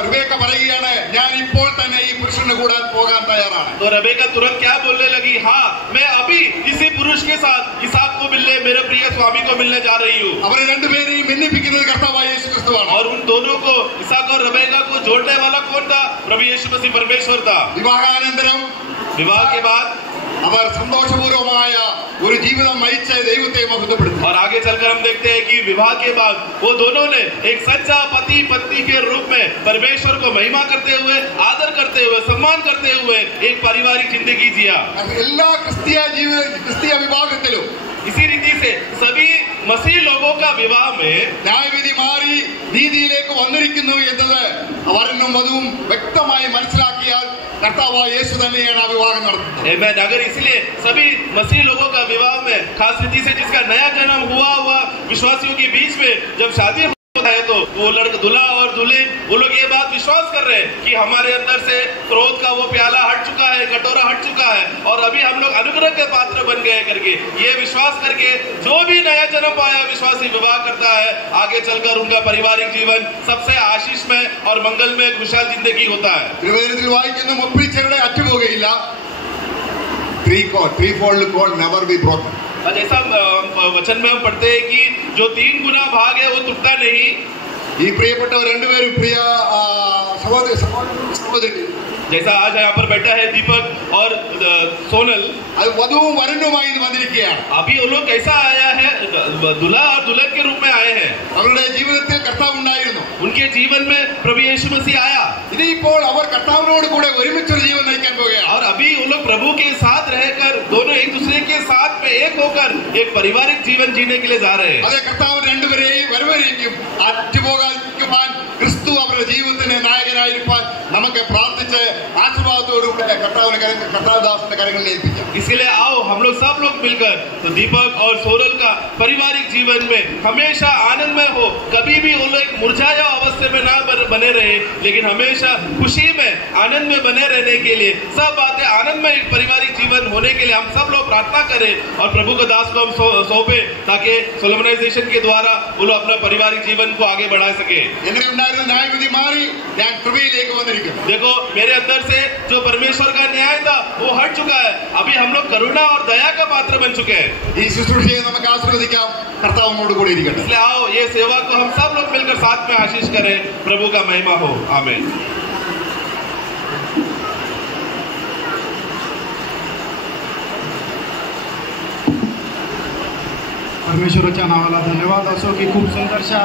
റിബേക്ക പറയുകയാണ്, ഞാൻ ഇപ്പോൾ തന്നെ ഈ പുരുഷന്റെ കൂടെ പോകാൻ തയ്യാറാണ്. तो रेबेका तुरंत क्या बोलने लगी, हाँ मैं अभी इसी पुरुष के साथ इसहाक को मिलने, मेरे प्रिय स्वामी को मिलने जा रही हूँ. അവരെ രണ്ടുപേരെയും ഭിന്നിപ്പിക്കുന്നത് കർത്താവായ യേശു ക്രിസ്തുവാണ്. और उन दोनों को, इसहाक और रेबेका को जोड़ने वाला कौन था? प्रभु यीशु मसीह परमेश्वर था. വിവാഹാനന്തരം विवाह के बाद അവർ സന്തോഷപൂർവമായ ഒരു ജീവിതം നയിച്ച് ദൈവത്തെ മഹത്വപ്പെടുത്തി. और आगे चलकर हम देखते हैं कि विवाह के बाद वो दोनों ने एक सच्चा पति पत्नी के रूप में परमेश्वर को महिमा करते हुए, आदर करते हुए, सम्मान करते हुए एक पारिवारिक जिंदगी जिया. എല്ലാ ക്രിസ്തീയ വിഭാഗത്തിലും इसी रीति से सभी मसीह लोगों का विवाह में ന്യായവിധി മാറി നീതിയിലേക്ക് വന്നിരിക്കുന്നു എന്നത് വരനും വധുവും വ്യക്തമായി മനസ്സിലാക്കിയാൽ കർത്താവായ യേശു തന്നെയാണ് ആ വിവാഹം നടത്തുന്നത്. Amen. अगर इसलिए सभी मसीह लोगों का विवाह में खास रीति से जिसका नया जन्म हुआ विश्वासियों के बीच में जब शादी होता है तो वो दूल्हा और दुल्हन वो लोग ये बात विश्वास कर रहे हैं कि हमारे अंदर से क्रोध का वो प्याला हट चुका है, कटोरा हट चुका है और अभी हम लोग अनुग्रह के पात्र बन गए करके ये विश्वास करके जो भी नया जन्म पाया विश्वासी विवाह करता है, आगे चलकर उनका पारिवारिक जीवन सबसे आशीषमय और मंगलमय खुशहाल जिंदगी होता है. തിരുവചനത്തിൽ വായിക്കുന്ന മുപ്പിച്ചരുടെ അറ്റുപോകയില്ല. three fold cord never be broken. जैसा वचन में हम पढ़ते हैं कि जो 3 गुना भाग है वो टूटता नहीं. ഈ പ്രിയപ്പെട്ടവർ രണ്ടുപേരും പ്രിയ സഹോദരി जैसा आज यहाँ पर बैठा है दीपक और सोनल, അത് വധുവും വരനുമായി വന്നിരിക്കുകയാണ്. अभी वो लोग कैसा आया है, दूल्हा और दुल्हन के रूप में आए हैं. അവരുടെ ജീവിതത്തിൽ കർത്താവ് ഉണ്ടായിരുന്നു. उनके जीवन में प्रभु यीशु मसीह आया ഇനിയിപ്പോൾ അവർ കർത്താവിനോട് കൂടെ ഒരുമിച്ചൊരു ജീവൻ നയിക്കാൻ പോവുകയാണ്. और अभी वो लोग प्रभु के साथ रहकर दोनों एक दूसरे के साथ में एक होकर एक पारिवारिक जीवन जीने के लिए जा रहे हैं. അതേ കർത്താവ് രണ്ടുപേരെയും വരുവരെയും അറ്റുപോകാതിരിക്കുവാൻ ക്രിസ്തു അവരുടെ ജീവിതത്തിന് നായകനായിരിക്കാൻ നമുക്ക് പ്രാർത്ഥിച്ച് ആശീർവാദത്തോടുകൂടെ കർത്താവദാസന്റെ കരങ്ങളിൽ ഏൽപ്പിക്കാം. इसलिए आओ हम लोग सब लोग मिलकर तो दीपक और सोनल का पारिवारिक जीवन में हमेशा आनंदमय हो, कभी भी वो लोग मुरझाया अवस्था में ना बने रहे, लेकिन हमेशा खुशी में आनंद में बने रहने के लिए सब बातें आनंदमय पारिवारिक जीवन होने के लिए हम सब लोग प्रार्थना करें और प्रभु को दास को हम सौंपे ताकि सोलमनाइजेशन के द्वारा वो लोग अपना पारिवारिक जीवन को आगे बढ़ा सके. ന്യായവിധി മാറി ഞാൻ കൃപയിലേക്ക് വന്നിരിക്കുന്നു. देखो मेरे अंदर से जो परमेश्वर का न्याय था वो हट चुका है, अभी हम लोग करुणा और दया का पात्र बन चुके हैं. ഈ ശുശ്രൂഷയെ നമുക്ക് ആശീർവദിക്കാം. കർത്താവിനോട് കൂടി ഇരിക്കട്ടെ. इसलिए आओ ये सेवा को हम सब लोग मिलकर साथ में आशीष करें, प्रभु का महिमा हो. आमीन. परमेश्वराच्या नावाला धन्यवाद असो की खूप सुंदरशा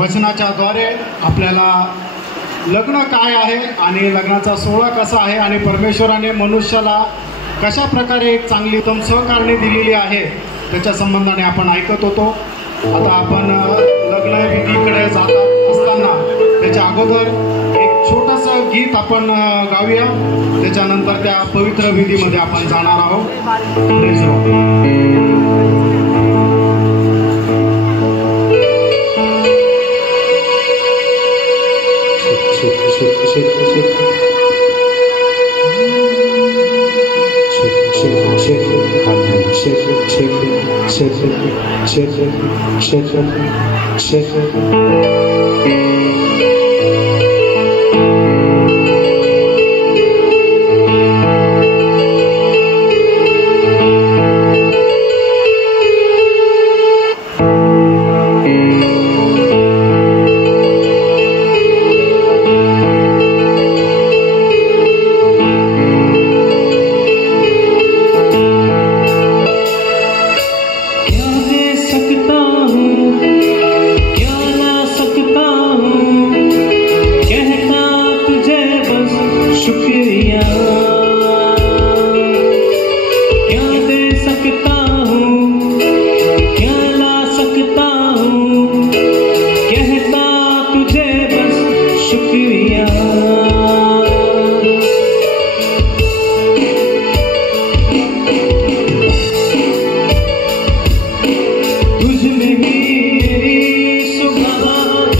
वचनाच्या द्वारे आपल्याला लग्न काय आहे आणि लग्नाचा सोहळा कसा आहे आणि परमेश्वराने मनुष्याला कशा प्रकारे एक चांगली उत्तम सहकारणी दिलेली आहे त्याच्या संबंधाने आपण ऐकत होतो. आता आपण लग्नविधीकडे जात असताना त्याच्या अगोदर एक छोटंसं गीत आपण गाऊया, त्याच्यानंतर त्या पवित्र विधीमध्ये आपण जाणार आहोत. Praise Lord.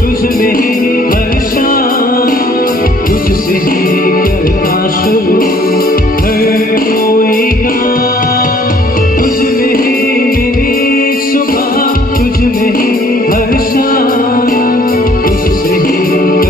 तुझ में ही हर शाम तुझसे ही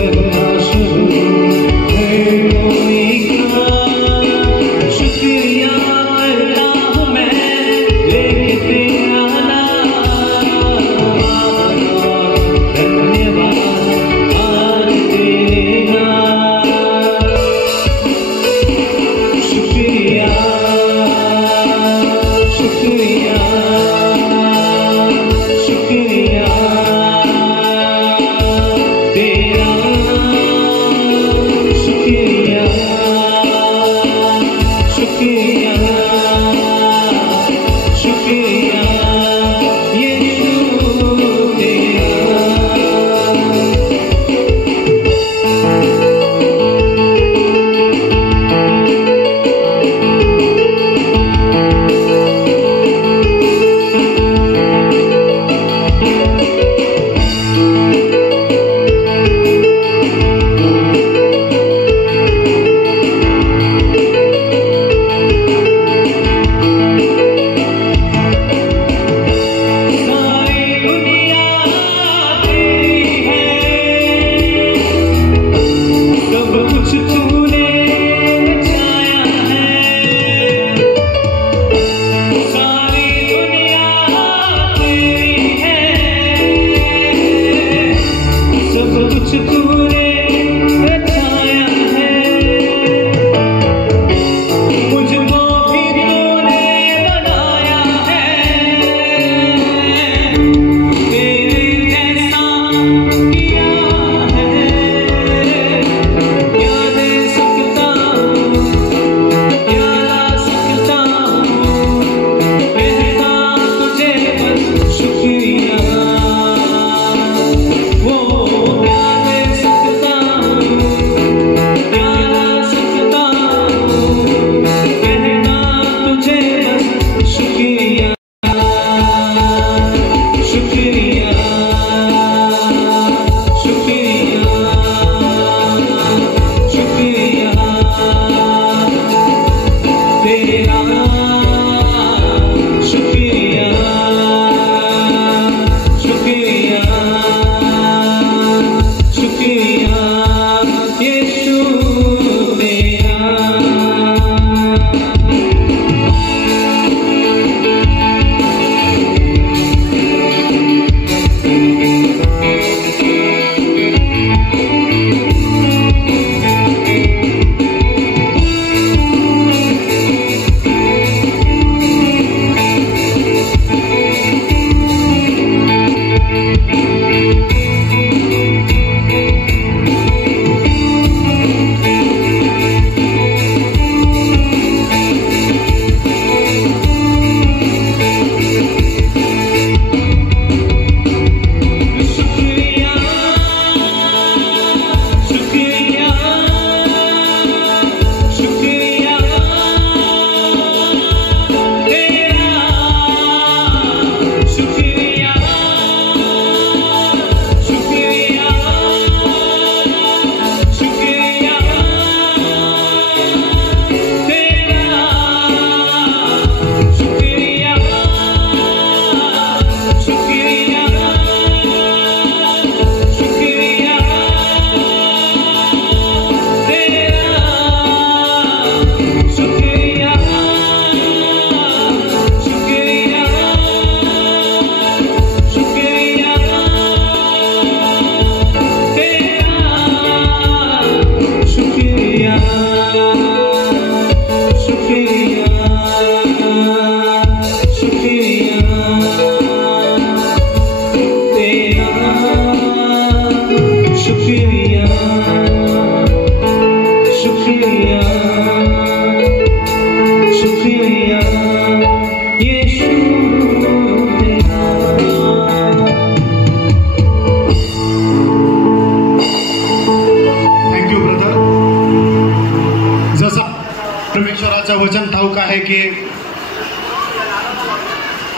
परमेश्वराचं वचन ठाऊक आहे की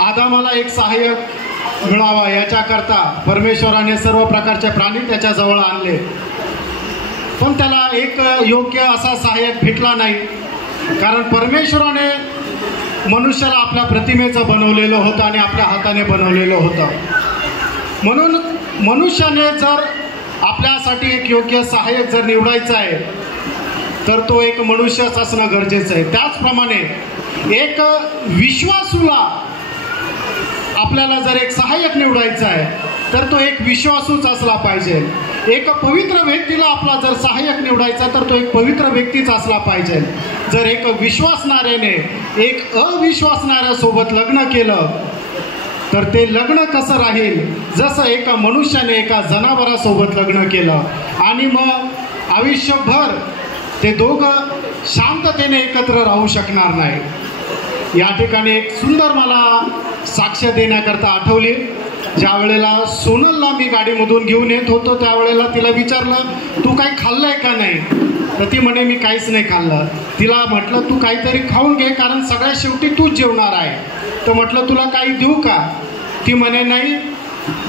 आदामाला एक सहाय्यक मिळावा याच्याकरता परमेश्वराने सर्व प्रकारचे प्राणी त्याच्याजवळ आणले, पण त्याला एक योग्य असा सहाय्यक भेटला नाही. कारण परमेश्वराने मनुष्याला आपल्या प्रतिमेचं बनवलेलं होतं आणि आपल्या हाताने बनवलेलं होतं. म्हणून मनुष्याने जर आपल्यासाठी एक योग्य सहाय्यक जर निवडायचं आहे तर तो एक मनुष्यच असणं गरजेचं आहे. त्याचप्रमाणे एक विश्वासूला आपल्याला जर एक सहाय्यक निवडायचा आहे तर तो एक विश्वासूच असला पाहिजे. एक पवित्र व्यक्तीला आपला जर सहाय्यक निवडायचा तर तो एक पवित्र व्यक्तीच असला पाहिजे. जर एक विश्वासणाऱ्याने एक अविश्वासणाऱ्यासोबत लग्न केलं तर ते लग्न कसं राहील, जसं एका मनुष्याने एका जनावरासोबत लग्न केलं आणि मग आयुष्यभर ते दोघं शांततेने एकत्र राहू शकणार नाही. या ठिकाणी एक सुंदर मला साक्ष देण्याकरता आठवली. ज्या वेळेला सोनलला मी गाडीमधून घेऊन येत होतो त्यावेळेला तिला विचारलं, तू काही खाल्लंय का नाही? तर ती म्हणे मी काहीच नाही खाल्लं. तिला म्हटलं तू काहीतरी खाऊन घे, कारण सगळ्यात शेवटी तूच जेवणार आहे. तर म्हटलं तुला काही देऊ का? ती म्हणे नाही,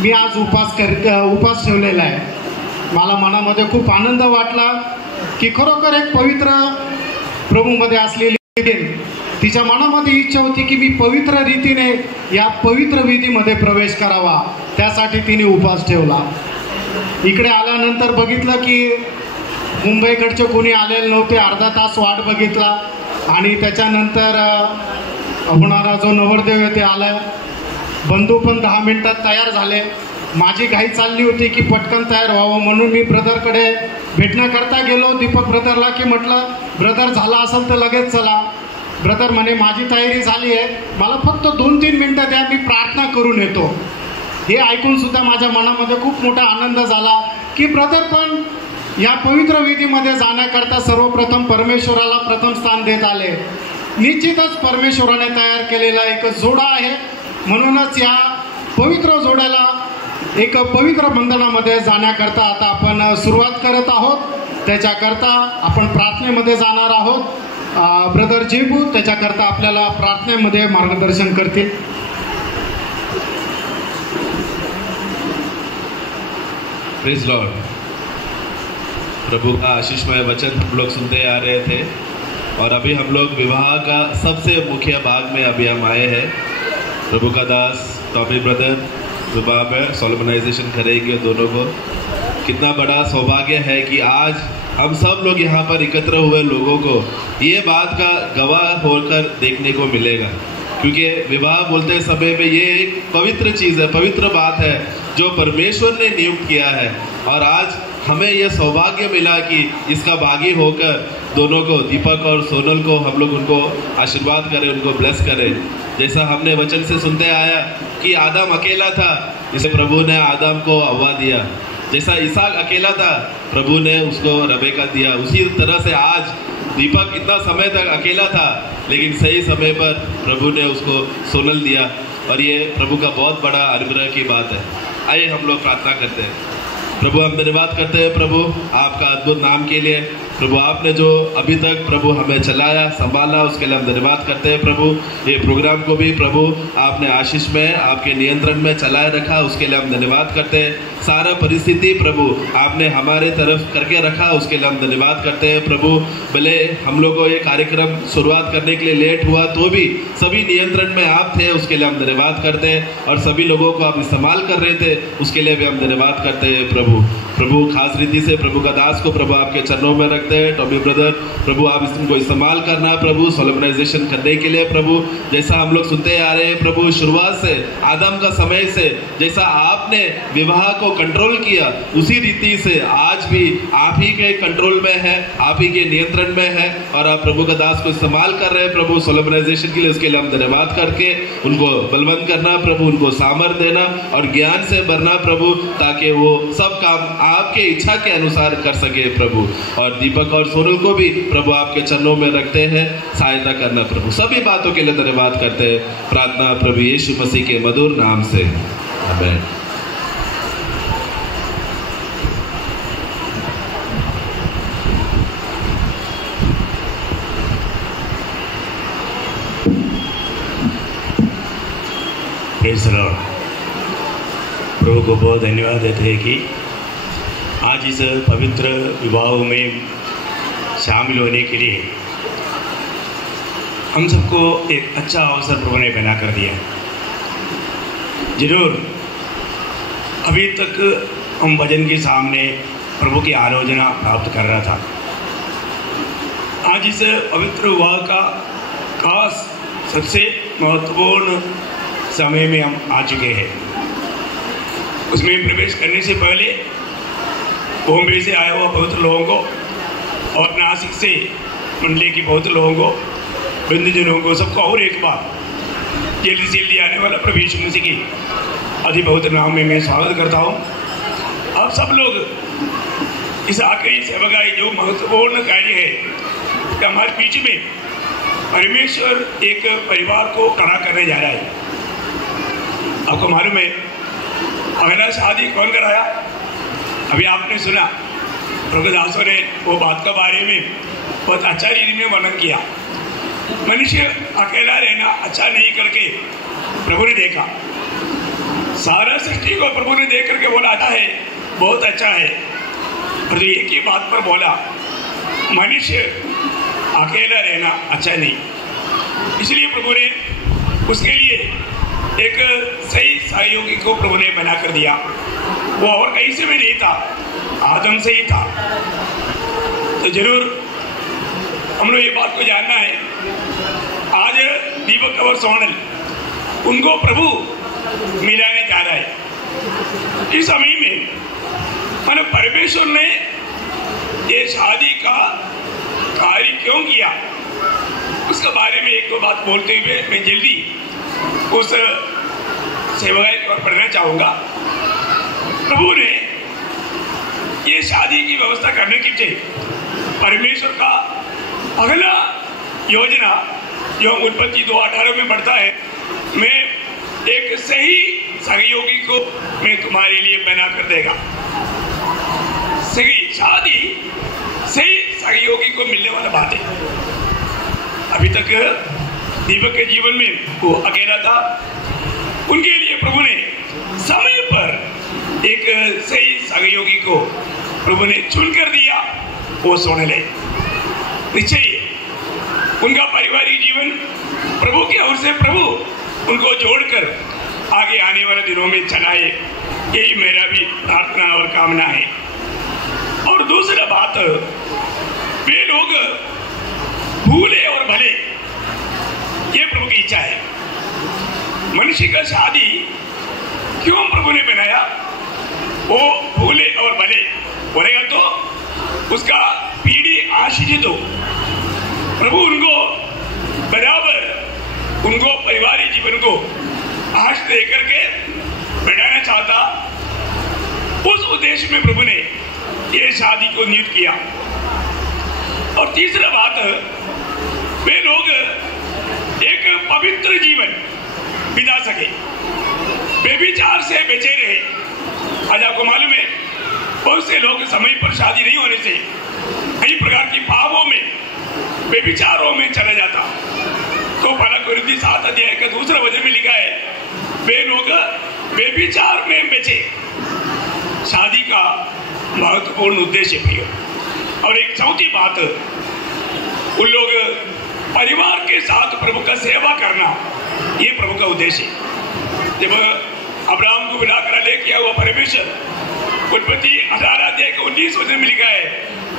मी आज उपास ठेवलेला आहे. मला मनामध्ये खूप आनंद वाटला की खरोखर एक पवित्र प्रभूमध्ये असलेली तिच्या मनामध्ये इच्छा होती की मी पवित्र रीतीने या पवित्र विधीमध्ये प्रवेश करावा. त्यासाठी तिने उपास ठेवला. इकडे आल्यानंतर बघितलं की मुंबईकडचे कोणी आलेले नव्हते. अर्धा तास वाट बघितला आणि त्याच्यानंतर होणारा जो नवरदेव आहे ते आला. बंधू पण 10 मिनिटात तयार झाले. माझी घाई चालली होती की पटकन तयार व्हावं, म्हणून मी ब्रदरकडे भेटण्याकरता गेलो. दीपक ब्रदरला की म्हटलं ब्रदर झाला असेल तर लगेच चला. ब्रदर म्हणे माझी तयारी झाली आहे, मला फक्त 2-3 मिनटं द्या, मी प्रार्थना करून येतो. हे ऐकून सुद्धा माझ्या मनामध्ये खूप मोठा आनंद झाला की ब्रदर पण या पवित्र विधीमध्ये जाण्याकरता सर्वप्रथम परमेश्वराला प्रथम स्थान देत आले. निश्चितच परमेश्वराने तयार केलेला एक जोडा आहे, म्हणूनच या पवित्र जोड्याला एक पवित्र बंधनामध्ये जाण्याकरता आता आपण सुरुवात करत आहोत. त्याच्याकरता आपण प्रार्थनेमध्ये जाणार आहोत. ब्रदर जेबू त्याच्याकरता आपल्याला प्रार्थनेमध्ये मार्गदर्शन करतील. Praise Lord. प्रभु का आशीषमय वचन हम लोग सुनते आ रहे थे और अभी हम लोग विवाह का सबसे मुख्य भाग में अभी हम आए हैं. प्रभु का दास टॉमी ब्रदर विवाह में सोलमनाइजेशन करेंगे दोनों को. कितना बड़ा सौभाग्य है कि आज हम सब लोग यहाँ पर एकत्र हुए लोगों को ये बात का गवाह होकर देखने को मिलेगा, क्योंकि विवाह बोलते समय में ये एक पवित्र चीज़ है, पवित्र बात है जो परमेश्वर ने नियुक्त किया है. और आज हमें यह सौभाग्य मिला कि इसका भागी होकर दोनों को, दीपक और सोनल को, हम लोग उनको आशीर्वाद करें, उनको ब्लेस करें. जैसा हमने वचन से सुनते आया कि आदम अकेला था, इसे प्रभु ने आदम को हव्वा दिया. जैसा इसहाक अकेला था, प्रभु ने उसको रबेका दिया. उसी तरह से आज दीपक इतना समय तक अकेला था, लेकिन सही समय पर प्रभु ने उसको सोनल दिया. और ये प्रभु का बहुत बड़ा अनुग्रह की बात है. आइए हम लोग प्रार्थना करते हैं. प्रभु हम धन्यवाद करते हैं प्रभु आपका अद्भुत नाम के लिए. प्रभु आपने जो अभी तक प्रभु हमें चलाया, संभाला, उसके लिए हम धन्यवाद करते हैं प्रभु. ये प्रोग्राम को भी प्रभु आपने आशीष में, आपके नियंत्रण में चलाए रखा, उसके लिए हम धन्यवाद करते हैं. सारा परिस्थिति प्रभु आपने हमारे तरफ करके रखा, उसके लिए हम धन्यवाद करते हैं प्रभु. भले हम लोग को ये कार्यक्रम शुरुआत करने के लिए लेट हुआ तो भी सभी नियंत्रण में आप थे, उसके लिए हम धन्यवाद करते हैं. और सभी लोगों को आप इस्तेमाल कर रहे थे, उसके लिए भी हम धन्यवाद करते हैं प्रभु. प्रभु खास रीति से प्रभु का दास को प्रभु आपके चरणों में रखते हैं. टॉमी ब्रदर प्रभु आप इसको इस्तेमाल करना प्रभु, सोलमनाइजेशन करने के लिए प्रभु. जैसा हम लोग सुनते आ रहे हैं प्रभु, शुरुआत से आदम का समय से जैसा आपने विवाह को कंट्रोल किया, उसी रीति से आज भी आप ही के कंट्रोल में है, आप ही के नियंत्रण में है. और आप प्रभु का दास को इस्तेमाल कर रहे हैं प्रभु सोलमनाइजेशन के लिए, उसके लिए हम धन्यवाद करके उनको बलवंत करना प्रभु, उनको सामर्थ देना और ज्ञान से भरना प्रभु, ताकि वो सब काम आपके इच्छा के अनुसार कर सके प्रभु. और दीपक और सोनल को भी प्रभु आपके चरणों में रखते हैं, सहायता करना प्रभु. सभी बातों के लिए धन्यवाद करते हैं. प्रार्थना प्रभु यीशु मसीह के मधुर नाम से, आमीन. Praise the Lord. प्रभु को बहुत धन्यवाद देते हैं कि आज इस पवित्र विवाह में शामिल होने के लिए हम सबको एक अच्छा अवसर प्रभु ने बना कर दिया. जरूर अभी तक हम भजन के सामने प्रभु की आलोचना प्राप्त कर रहा था, आज इस पवित्र विवाह का खास सबसे महत्वपूर्ण समय में हम आ चुके हैं। उसमें प्रवेश करने से पहले बॉम्बे से आया हुआ पवित्र लोगों को और नासिक से मंडली के पवित्र लोगों को, बंधुजनों को, सबको और एक बार जल्दी से जल्दी आने वाला प्रभु यीशु मसीह की अति पवित्र नाम में मैं स्वागत करता हूँ। आप सब लोग इस आखिरी सेवकाई जो महत्वपूर्ण कार्य है कि हमारे बीच में परमेश्वर एक परिवार को खड़ा करने जा रहा है। आपको मालूम है अगला शादी कौन कराया? अभी आपने सुना प्रभुदासों ने वो बात के बारे में बहुत अच्छा रीति में वर्णन किया। मनुष्य अकेला रहना अच्छा नहीं करके प्रभु ने देखा, सारा सृष्टि को प्रभु ने देख करके बोला आता है बहुत अच्छा है, और एक ही बात पर बोला मनुष्य अकेला रहना अच्छा नहीं। इसलिए प्रभु ने उसके लिए एक सही सहयोगी को प्रभु ने बना कर दिया। वो और कहीं से भी नहीं था, आदम से ही था। तो जरूर हम लोग ये बात को जानना है। आज दीपक और सोनल उनको प्रभु मिलाने जा रहा है। इस समय में मैंने परमेश्वर ने ये शादी का कार्य क्यों किया उसके बारे में एक दो बात बोलते हुए मैं जल्दी उस सेवाएं की ओर बढ़ना चाहूंगा। प्रभु ने ये शादी की व्यवस्था करने के लिए परमेश्वर का अगला योजना जो उत्पत्ति 2:18 में बढ़ता है, मैं एक सही सहयोगी को मैं तुम्हारे लिए बना कर देगा। सही शादी सही सहयोगी को मिलने वाला बात है। अभी तक दीपक के जीवन में वो अकेला था, उनके लिए प्रभु ने समय पर एक सही सहयोगी को प्रभु ने चुन कर दिया, वो सोनले। निश्चय उनका पारिवारिक जीवन प्रभु की ओर से प्रभु उनको जोड़कर आगे आने वाले दिनों में चलाए, यही मेरा भी प्रार्थना और कामना है। और दूसरा बात, वे लोग भूले और भले, ये प्रभु की इच्छा है। मनुष्य का शादी क्यों प्रभु ने बनाया? वो भूले और भले बोलेगा तो उसका पीढ़ी आशीषित हो। प्रभु उनको बराबर उनको पारिवारिक जीवन को आश दे करके बढ़ाना चाहता। उस उद्देश्य में प्रभु ने ये शादी को नियुक्त किया। और तीसरा बात, वे लोग एक पवित्र जीवन बिता सके, व्यभिचार से बचे रहे। आज आपको मालूम है बहुत से लोग समय पर शादी नहीं होने से कई प्रकार की पापों में, व्यभिचारों में चला जाता। तो पहला कुरिन्थी 7 अध्याय का दूसरा वचन में लिखा है, वे लोग व्यभिचार में बचे। शादी का महत्वपूर्ण उद्देश्य प्रिय। और एक चौथी बात, उन लोग परिवार के साथ प्रभु का सेवा करना, ये प्रभु का उद्देश्य है। जब अब्राहम को बुलाकर ले किया हुआ परमेश्वर, उत्पत्ति 18 अध्याय के 19 वचन में लिखा है,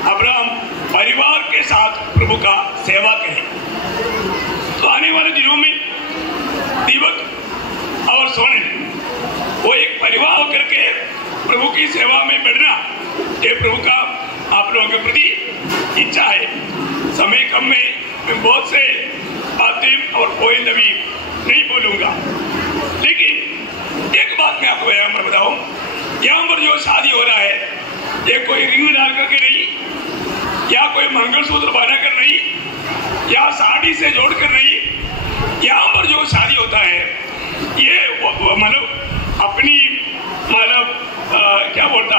अब्राहम परिवार के साथ प्रभु का सेवा करे। तो आने वाले दिनों में दीपक और सोनल वो एक परिवार होकर के प्रभु की सेवा में बढ़ना, ये प्रभु का आप लोगों के प्रति इच्छा है। समय कम में मैं बहुत से बातें और पॉइंट अभी नहीं बोलूंगा, लेकिन एक बात मैं आपको यहाँ पर बताऊं, यहाँ पर जो शादी हो रहा है ये कोई रिंग डाल करके नहीं, या कोई मंगलसूत्र बनाकर नहीं, या साड़ी से जोड़कर नहीं। यहाँ पर जो शादी होता है ये मतलब अपनी मतलब क्या बोलता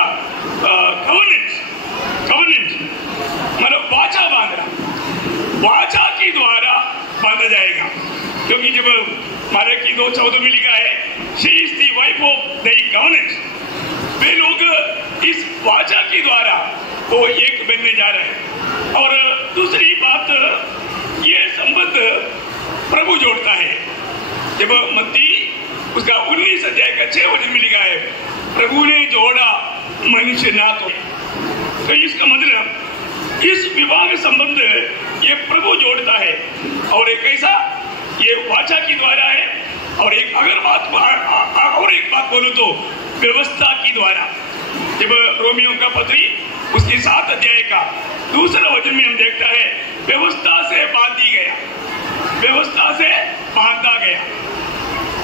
कवर्नेंट मतलब वाचा बांधना, वाचा के द्वारा बांधा जाएगा। क्योंकि जब मालिक की 2:14 में लिखा है, she is the wife of the covenant, वे लोग इस वाचा के द्वारा वो एक बनने जा रहे हैं। और दूसरी बात, ये संबंध प्रभु जोड़ता है। जब मत्ती उसका 19 अध्याय का 6 वचन में लिखा है, प्रभु ने जोड़ा मनुष्य ना तो इसका मतलब इस विवाह संबंध ये प्रभु जोड़ता है। और एक कैसा, ये वाचा के द्वारा है। और एक अगर और एक बात बोलूं तो व्यवस्था की द्वारा। जब रोमियो का पत्री उसके 7 अध्याय का 2 वचन में हम देखता है, व्यवस्था से बांधी गया, व्यवस्था से बांधा गया।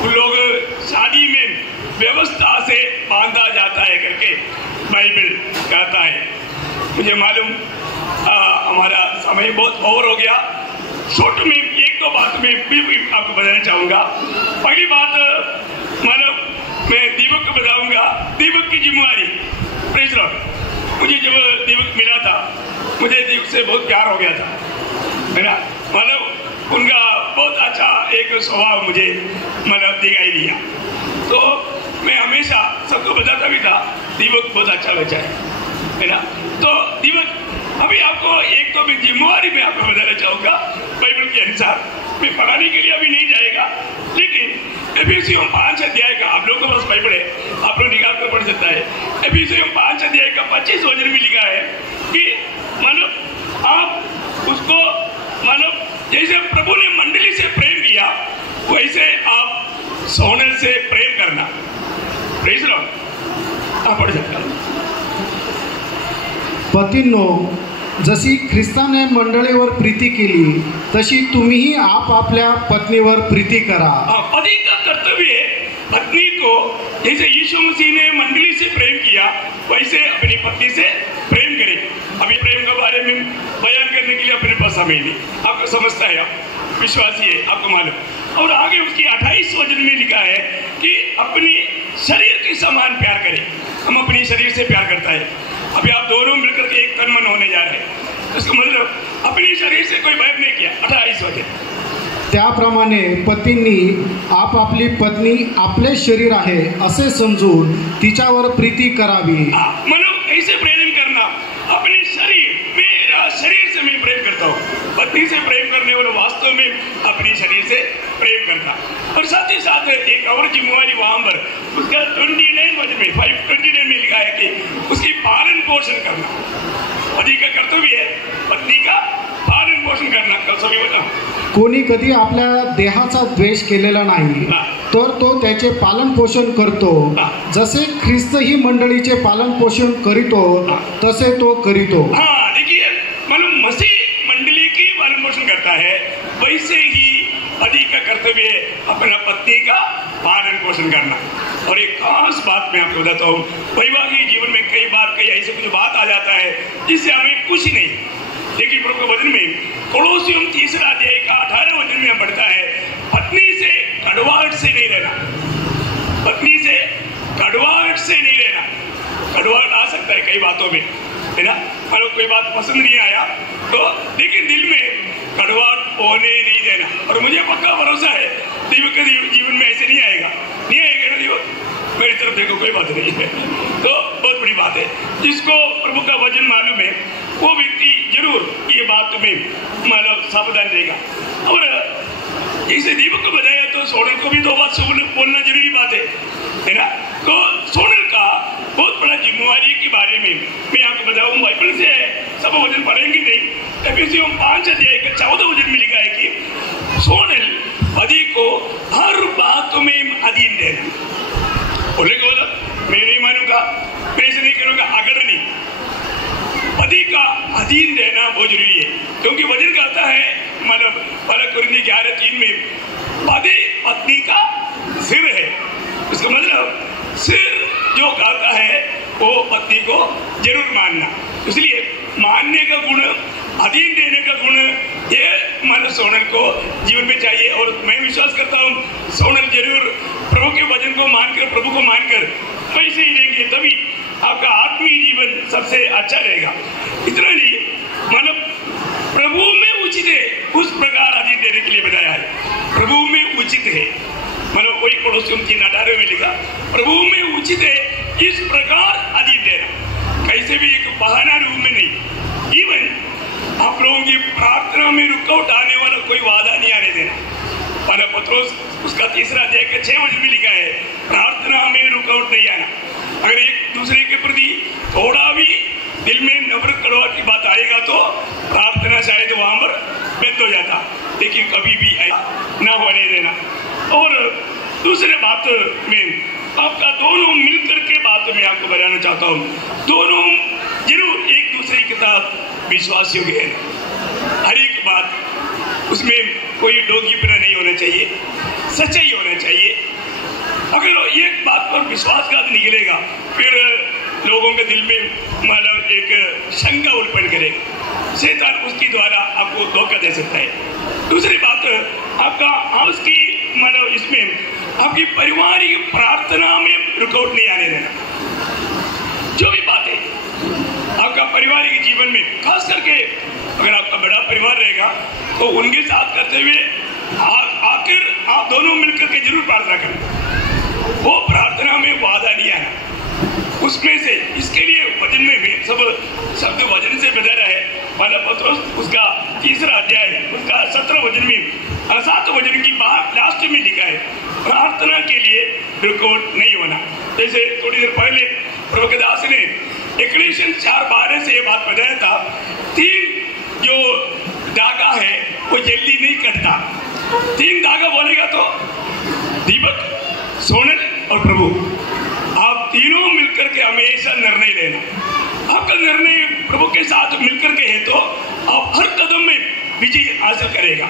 उन लोग शादी में व्यवस्था से बांधा जाता है करके बाइबल कहता है। मुझे मालूम हमारा समय बहुत ओवर हो गया। शॉर्ट में 1-2 बात में भी आपको बताना चाहूंगा। पहली बात मानव मैं दीपक को बताऊंगा, दीपक की जिम्मेवारी। Praise Lord. मुझे जब दीपक मिला था, मुझे दीपक से बहुत प्यार हो गया था, है ना। मतलब उनका बहुत अच्छा एक स्वभाव मुझे मतलब दिखाई दिया। तो मैं हमेशा सबको बताता भी था, दीपक बहुत अच्छा बच्चा है ना। तो दीपक अभी आपको 1-2 जिम्मेवारी में आपको बताना चाहूंगा बाइबल के अनुसार। मैं पढ़ाने के लिए अभी नहीं जाएगा, लेकिन एफिसियों 5 अध्याय का, आप लोगों के पास बाइबल है, आप लोग निकाल कर पढ़ सकता है। एफिसियों 5 अध्याय का 25 वचन में लिखा है कि मतलब आप उसको मतलब जैसे प्रभु ने मंडली से प्रेम किया, वैसे आप सोनल से प्रेम करना। Praise Lord. आप पढ़ सकता है। पतींनो, जशी ख्रिस्ताने मंडळीवर प्रीती केली, तशी तुम्हीही आपापल्या पत्नीवर प्रीती करा। पति का कर्तव्य है पत्नी को, जैसे यीशु मसीह ने मंडली से प्रेम किया, वैसे अपनी पत्नी से प्रेम करे। अभी प्रेम के बारे में बयान करने के लिए अपने पास समय नहीं, आपको समझता है, आप विश्वासी है, आपको मालूम। और आगे उसकी 28 वचन में लिखा है कि अपनी शरीर के समान प्यार करें। हम अपनी शरीर से प्यार करता है। अभी आप दोनों मिलकर के एक तन मन होने जा रहे हैं, उसका मतलब अपनी शरीर से कोई बैर नहीं किया। 28 वचन। त्याप्रमाणे पतींनी आपापली पत्नी आपले शरीर आहे असे समजून तिच्यावर प्रीती करावी। मतलब ऐसे प्रेम करना, अपने शरीर, मेरा शरीर से मैं प्रेम करता हूँ। पत्नी से प्रेम करने वाला वास्तव में अपने शरीर से प्रेम करना। और साथ ही साथ एक और जिम्मेवारी वहां पर उसका 29 वचन में 5:29 में लिखा है कि उसकी पालन पोषण करना। पति का कर्तव्य है पत्नी का पालन पोषण करना। कल सभी बताओ, कोणी कधी आपल्या देहाचा द्वेष केलेला नाही, तर तो त्याचे पालन पोषण करतो। जसे ख्रिस्त ही मंडळीचे पालन पोषण करीतो, तसे तो करीतो। देखिए, मतलब मसीह मंडली की पालन पोषण करता है, वैसे ही पति का कर्तव्य है अपना पत्नी का पालन पोषण करना। और एक खास बात मैं आपको बताता हूँ, वैवाहिक जीवन में कई ऐसे कुछ बात आ जाता है जिससे हमें खुशी नहीं। लेकिन प्रभु के वचन में कोलोसियों 3 अध्याय का 18 वचन में पढ़ता है, पत्नी से कड़वाहट से नहीं रहना। पत्नी से कड़वाहट से नहीं रहना। कड़वाहट आ सकता है कई बातों में, है ना। मतलब कोई बात पसंद नहीं आया तो, लेकिन दिल में कड़वाहट होने नहीं देना। और मुझे पक्का भरोसा है दीपक के जीवन में ऐसे नहीं आएगा ना दीपक, मेरी तरफ देखो, कोई बात नहीं है। तो बहुत बड़ी बात है, जिसको प्रभु का वचन मालूम है वो व्यक्ति जरूर ये बात में मतलब सावधान रहेगा। और जैसे दीपक को बताया तो सोनल को भी 2 बात बोलना जरूरी बात है ना। तो सोनल का बहुत बड़ा जिम्मेवारी के बारे में मैं आपको बताऊं, बाइबल से सब वचन पढ़ेंगे नहीं। एफिसियों 5 अध्याय का 14 वचन में लिखा है कि सोनल पति को हर बात में अधीन रहना। बोले को मैं नहीं मानूंगा, मैं ऐसे नहीं करूंगा, अगर नहीं, पति का अधीन रहना बहुत जरूरी है। क्योंकि वचन कहता है मतलब 11:3 में पति पत्नी का सिर है। इसका मतलब सिर जो कहता है वो पत्नी को जरूर मानना। इसलिए मानने का गुण, अधीन देने का गुण, ये मतलब सोनल को जीवन में चाहिए। और मैं विश्वास करता हूँ सोनल जरूर प्रभु के वचन को मानकर, प्रभु को मानकर वैसे ही रहेंगे, तभी आपका आत्मीय जीवन सबसे अच्छा रहेगा। इतना नहीं, मतलब प्रभु में उचित है उस प्रकार अधीन देने के लिए बताया है। प्रभु में उचित है, मतलब वही कोलोसियों 3:18 में लिखा, प्रभु में उचित है इस प्रकार अधीन देना। कैसे भी एक बहाना रूप में नहीं। इवन आप लोगों की प्रार्थना में रुकावट आने वाला कोई वादा नहीं आने देना। पहला पत्रोस उसका 3 अध्याय का 6 वचन में लिखा है, प्रार्थना में रुकावट नहीं आना। अगर एक दूसरे के प्रति थोड़ा भी दिल में नफरत कड़वाहट की बात आएगा तो प्रार्थना शायद वहां पर लेकिन कभी भी न होने देना। और दूसरे बात में आपका दोनों मिलकर के बात में आपको बताना चाहता हूँ, दोनों जरूर एक दूसरे के साथ विश्वास योग्य है। हर एक बात उसमें कोई डोंगीपना नहीं होना चाहिए, सच्चाई होना चाहिए। अगर एक बात पर विश्वासघात निकलेगा फिर लोगों के दिल में मतलब एक शंका उत्पन्न करेगा, शैतान उसके द्वारा आपको धोखा दे सकता है। दूसरी बात, आपका हाउस की मतलब इसमें आपकी पारिवारिक प्रार्थना में रुकावट नहीं आने देना। जो भी बात है आपका पारिवारिक जीवन में, खास करके अगर आपका बड़ा परिवार रहेगा तो उनके साथ करते हुए आखिर आप दोनों मिलकर के जरूर प्रार्थना करें। वो प्रार्थना में वादा नहीं आना उसमें से, इसके लिए वचन में भी सब शब्द वचन से बता रहा है। पहला पत्रोस उसका 3 अध्याय उसका 17 वचन में 7 वचन की बात लास्ट में लिखा है, प्रार्थना के लिए रुकावट नहीं होना। जैसे थोड़ी देर पहले प्रभु दास ने इक्लेशियंस 4:12 से ये बात बताया था, 3 जो धागा है वो जल्दी नहीं कटता। 3 धागा बोलेगा तो दीपक, सोनल और प्रभु, आप तीनों मिलकर के हमेशा निर्णय लेना। आपका निर्णय प्रभु के साथ मिलकर के है तो आप हर कदम में विजय हासिल करेगा।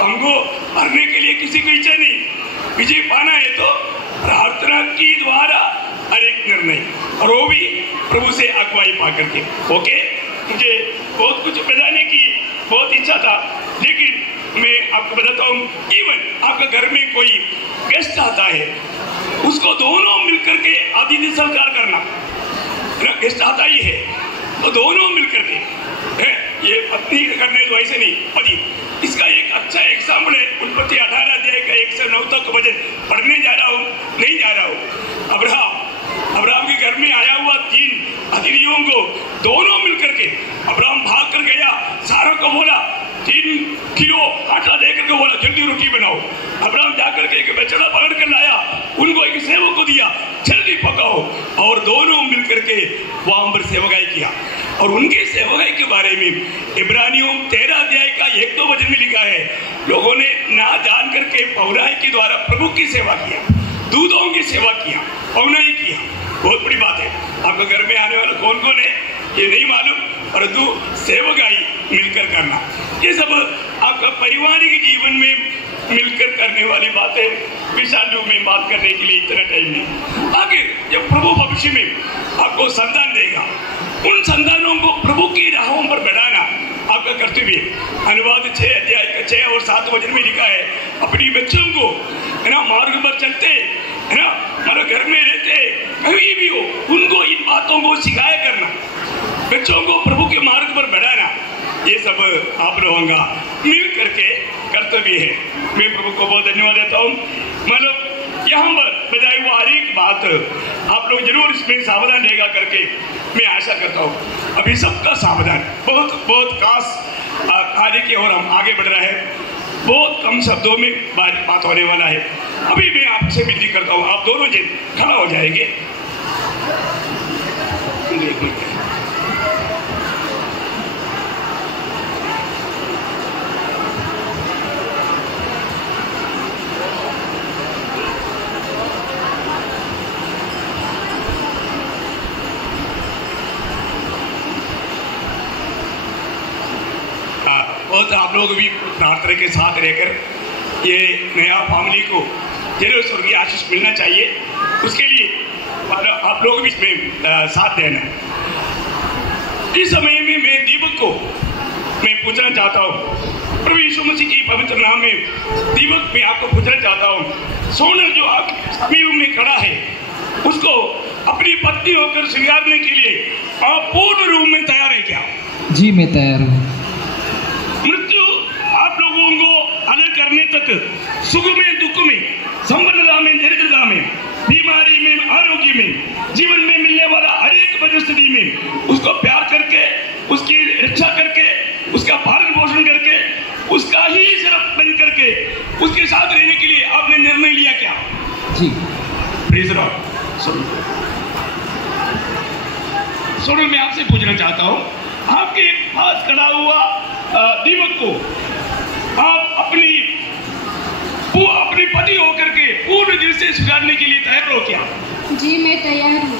हमको हारने के लिए किसी को इच्छा नहीं, विजय पाना है तो प्रार्थना की द्वारा हर एक निर्णय, और वो भी प्रभु से अगुवाई पा करके। ओके, मुझे बहुत कुछ बताने की बहुत इच्छा था, लेकिन मैं आपको बताता हूँ, इवन आपके घर में कोई गेस्ट आता है उसको दोनों मिलकर के अतिथि सत्कार करना। गेस्ट आता ही है तो दोनों मिलकर के, ये पत्नी करने तो ऐसे नहीं, पति। इसका एक अच्छा एग्जाम्पल है, उत्पत्ति 18 अध्याय का 1 से 9 तक वचन पढ़ने जा रहा हूँ, नहीं जा रहा हूँ। अब्राहम के घर में आया हुआ 3 अतिथियों को दोनों मिलकर के अब्राहम भाग कर गया, सारा को बोला 3 किलो आटा देकर के बोला जल्दी रोटी बनाओ। अब्राहम जाकर के एक बछड़ा पकड़ कर लाया, उनको एक सेवक को दिया, जल्दी पकाओ, और दोनों मिलकर के वहां पर सेवकाई किया। और उनके सेवकाई के बारे में इब्रानियों 13 अध्याय का 1-2 वचन में लिखा है, लोगों ने ना जान करके पौराई के द्वारा प्रभु की सेवा किया, दूधों की सेवा किया, पौनाई किया। बहुत बड़ी बात है। आपके घर में आने वाला कौन कौन है ये नहीं मालूम, परंतु सेवकाई मिलकर करना, ये सब आपका पारिवारिक जीवन में मिलकर करने वाली बातें। विशाल रूप में बात करने के लिए इतना टाइम नहीं। आखिर जब प्रभु भविष्य में आपको संतान देगा, उन संतानों को प्रभु की राहों पर बढ़ाना आपका कर्तव्य। अनुवाद 6 अध्याय का 6 और 7 वचन में लिखा है, अपनी बच्चों को है ना मार्ग पर चलते है ना, हमारे घर में रहते कहीं भी हो, उनको इन बातों को सिखाया करना, बच्चों को प्रभु के मार्ग पर बढ़ाना, ये सब आप लोगों का मिल करके कर्तव्य है। मैं प्रभु को बहुत धन्यवाद देता हूँ। मतलब यहाँ पर बताई हुआ हर एक बात आप लोग जरूर इसमें सावधान रहेगा करके मैं आशा करता हूँ। अभी सबका सावधान, बहुत बहुत खास कार्य की ओर हम आगे बढ़ रहे हैं। बहुत कम शब्दों में बात होने वाला है। अभी मैं आपसे विनती करता हूँ, आप दोनों जन खड़ा हो जाएंगे। बहुत आप लोग भी प्रार्थना के साथ रहकर ये नया फैमिली को जरूर स्वर्गीय आशीष मिलना चाहिए, उसके लिए आप लोग भी इसमें साथ देना। इस समय में मैं दीपक को मैं पूछना चाहता हूँ, प्रभु यीशु मसीह की पवित्र नाम में दीपक मैं आपको पूछना चाहता हूँ, सोनल जो आप समीप में खड़ा है उसको अपनी पत्नी होकर स्वीकारने के लिए आप पूर्ण रूप में तैयार है क्या? जी मैं तैयार हूँ। मृत्यु आप लोगों को अलग करने तक, सुख में दुख में, संपन्नता में दरिद्रता में, बीमारी में आरोग्य में, जीवन में मिलने वाला हर एक परिस्थिति में उसको प्यार करके, उसकी रक्षा करके, उसका पालन पोषण करके, उसका ही सिर्फ बन करके उसके साथ रहने के लिए आपने निर्णय लिया क्या? जी। Praise Lord. सोनल मैं आपसे पूछना चाहता हूँ, आपके पास खड़ा हुआ दीपक को आप उसे स्वीकारने के लिए तैयार हो क्या? जी मैं तैयार हूँ।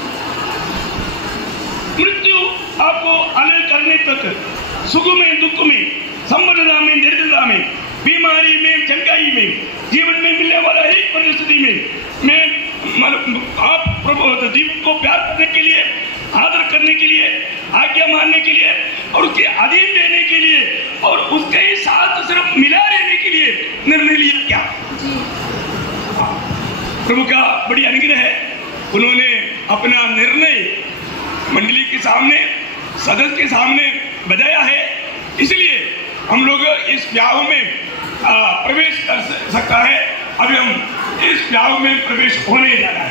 मृत्यु आपको अलग करने तक सुख में दुख में संबंधता में दरिद्रता में बीमारी में चंगाई में जीवन में मिलने वाला एक परिस्थिति में आप प्रभु जीवन को प्यार करने के लिए, आदर करने के लिए, आज्ञा मानने के लिए और उसके अधीन रहने के लिए और उसके ही साथ सिर्फ मिला रहने के लिए निर्णय लिया क्या? प्रभु का बड़ी अनुग्रह है, उन्होंने अपना निर्णय मंडली के सामने, सदस्य के सामने बताया है। इसलिए हम लोग इस ब्याह में प्रवेश कर सकता है। अभी हम इस ब्याह में प्रवेश होने जा रहा है।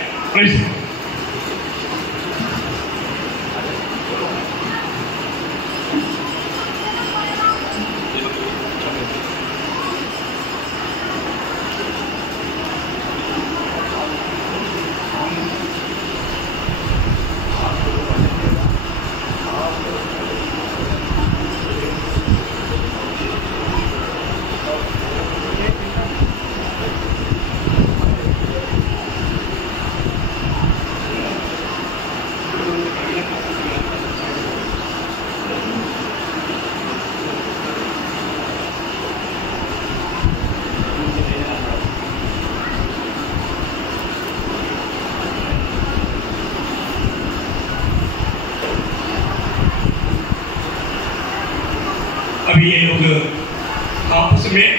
अभी ये लोग आपस में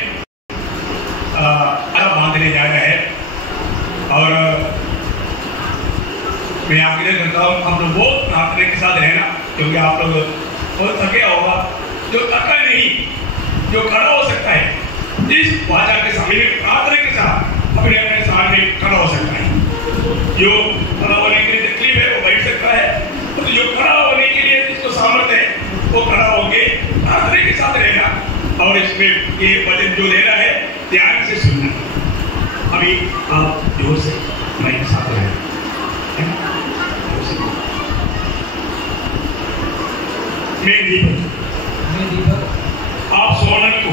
बांधने जा रहे हैं और मैं आग्रह करता हूँ आप लोग बहुत प्रार्थना के साथ रहना, क्योंकि आप लोग बहुत थके होगा। जो थका नहीं, जो खड़ा हो सकता है इस वाचा के सामने प्रार्थना के साथ अपने अपने सामने खड़ा हो सकता है। जो खड़ा होने के लिए तकलीफ है वो बैठ सकता है, तो जो खड़ा होने के लिए जिसको सामर्थ्य है वो खड़ा होके प्रार्थना के साथ रहना और इसमें ये वचन जो लेना है ध्यान से सुनना। अभी आप जोर से मेरे साथ रहना। मैं दीपक आप सोनल को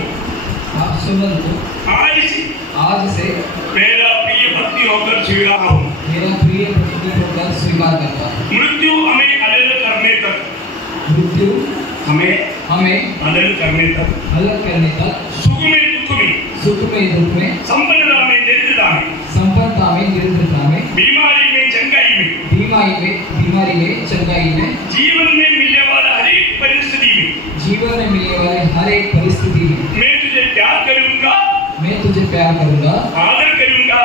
आज से मेरा प्रिय भक्ति होकर स्वीकार हूँ। मृत्यु हमें अलग करने तक हमें अलग करने तक सुख में दुख में संपन्नता में दरिद्रता में बीमारी में चंगाई में जीवन में मिलने वाला हर एक परिस्थिति में मैं तुझे प्यार करूंगा, आदर करूंगा,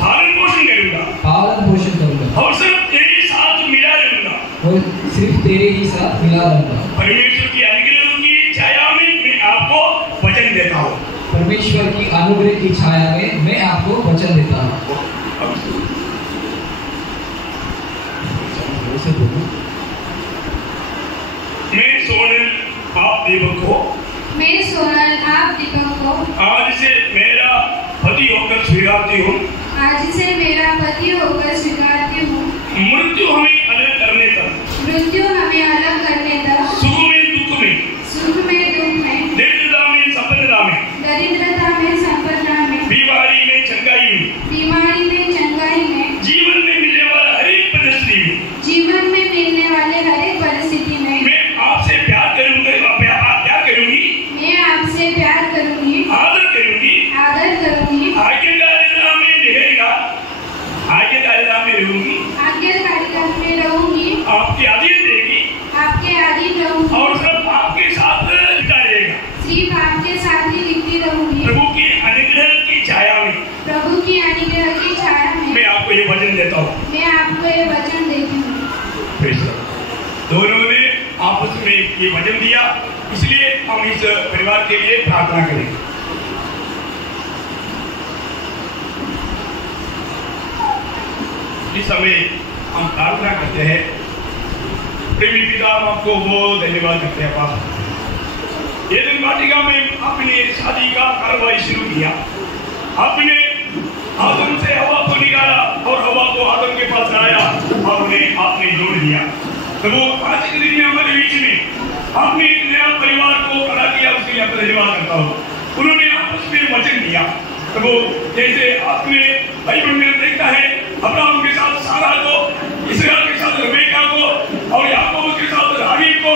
पालन पोषण करूंगा और सिर्फ तेरे ही साथ मिला रहूंगा। परमेश्वर की अनुग्रह की छाया में मैं आपको वचन देता हूँ। परमेश्वर की अनुग्रह की छाया में मैं आपको वचन देता हूँ। मैं सोनल आप दीपक को आज से मेरा पति होकर स्वीकारती हूँ। मृत्यु हमें अलग करने तक सुख में दुख में दरिद्रता में संपन्नता में बीमारी में चंगाई में जीवन में मिलने वाला हर एक परिस्थिति में मैं आपसे प्यार करूंगी, आदर करूंगी, आज्ञाकारिता में रहूंगी, आपके अधीन रहूंगी और सिर्फ आपके साथ लिखती रहूंगी। प्रभु की अनुग्रह की छाया में मैं आपको ये वचन देता हूँ। दोनों ने आपस में ये वचन दिया, इसलिए हम इस परिवार के लिए प्रार्थना करें। इस समय हम प्रार्थना करते हैं। प्रेमी पिता, हम आपको बहुत धन्यवाद करते हैं। बाप, ये दिन वाटिका में आपने शादी का कार्रवाई शुरू किया। आपने आदम से हवा को निकाला और हवा को आदम के पास लाया और उन्हें आपने जोड़ दिया। तो वो आज के दिन में हमारे बीच में आपने एक नया परिवार को खड़ा किया, उसके लिए आपका धन्यवाद करता हूँ। उन्होंने आपस में वचन दिया, तो वो जैसे आपने बाइबल में देखता है अब्राहम के साथ सारा को, इसराइल के साथ रबेका को, और याकूब के साथ राहील को,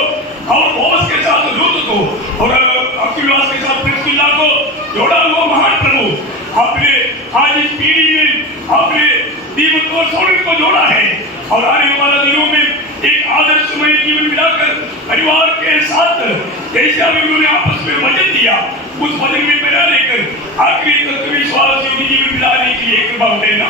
और बोअज के साथ लूत को, और अब्दुल्लाह के साथ प्रिस्किल्ला को जोड़ा हुआ महान प्रभु आपने आज इस पीढ़ी में आपने दीपक और सोने को जोड़ा है, और आने वाले दिनों में एक आदर्शमय जीवन मिलाकर परिवार के साथ जैसे अभी उन्होंने आपस में वचन दिया, उस वचन में बना लेकर आखिरी तक विश्वास योगी जीवन मिलाने के लिए कृपा देना।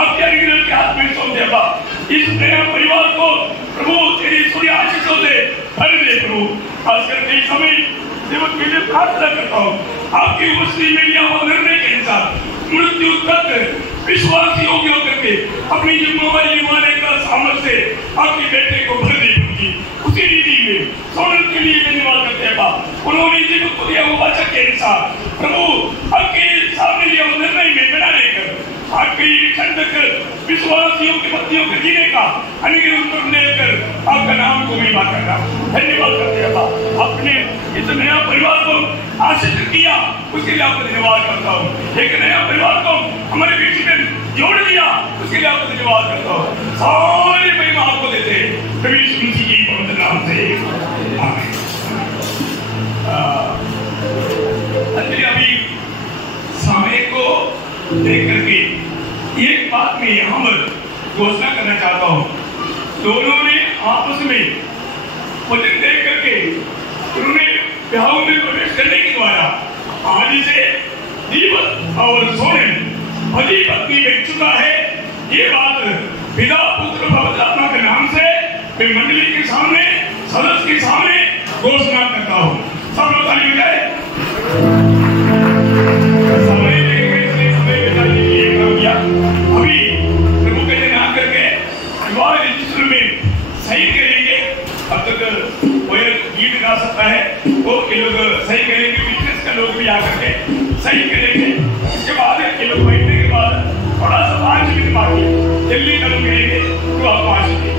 आपके अनुग्रह के हाथ में सौंप देगा इस नया परिवार को प्रभु तेरी सूर्य आशीषों से भर दे प्रभु। खासकर कई समय सेवक के लिए प्रार्थना करता हूँ, आपकी उपस्थिति में लिया हुआ निर्णय के अनुसार मृत्यु तक विश्वास योग्य होकर के अपनी जिम्मेवारी निभाने का सामर्थ्य से आपके बेटे को भर दे दूंगी। उसी रीति में सोनल के लिए धन्यवाद करते हैं। उन्होंने जीवन को दिया हुआ वचन के अनुसार प्रभु आपके सामने लिया हुआ निर्णय में बना लेकर आखिरी क्षण तक विश्वास योग्य पत्नियों के जीने का अनुग्रह उत्तर लेकर आपका नाम को महिमा करना धन्यवाद करते हैं। अपने इस नया परिवार को आशीष किया उसके लिए आपको धन्यवाद करता हूँ। एक नया परिवार को हमारे बीच में जोड़ दिया उसके लिए आपको धन्यवाद करता हूँ। सारी महिमा आपको देते प्रभु यीशु मसीह के पवित्र नाम से आमीन। अभी समय को देख करके एक बात में यहाँ पर घोषणा करना चाहता हूँ। दोनों ने आपस में वचन देख करके उन्होंने ब्याह में प्रवेश करने के द्वारा आज से दीपक और सोनल पति पत्नी बन चुका है। ये बात पिता पुत्र पवित्र आत्मा के नाम से मैं मंडली के सामने सदस्य के सामने घोषणा करता हूँ। सब लोग ताली बजाएं। समय बचा लीजिए काम किया। अभी प्रभु के दिन आकर के विवाह रजिस्टर में सही करेंगे। अब तक वो गीत गा सकता है वो ये लोग सही करेंगे। बिजनेस का लोग भी आकर के सही करेंगे। इसके बाद ये लोग बैठने के बाद थोड़ा सा 5 मिनट बाकी जल्दी कदम करेंगे तो आपको आशीष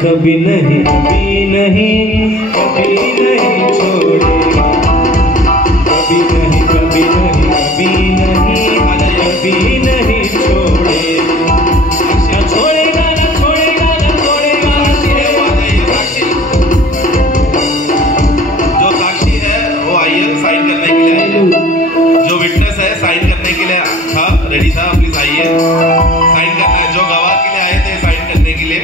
कभी नहीं कभी नहीं कभी नहीं छोड़ेगा, कभी नहीं कभी नहीं कभी नहीं कभी नहीं छोड़ेगा, न छोड़ेगा न छोड़ेगा न छोड़ेगा। जो साक्षी है वो आइए साइन करने के लिए आइए। जो विटनेस है साइन करने के लिए था रेडी था, प्लीज आइए साइन करना है। जो गवाह के लिए आए थे साइन करने के लिए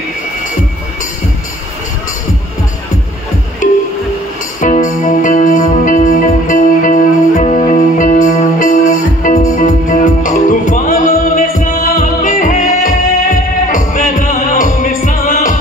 तूफानों में साथ है, मैदानों में साथ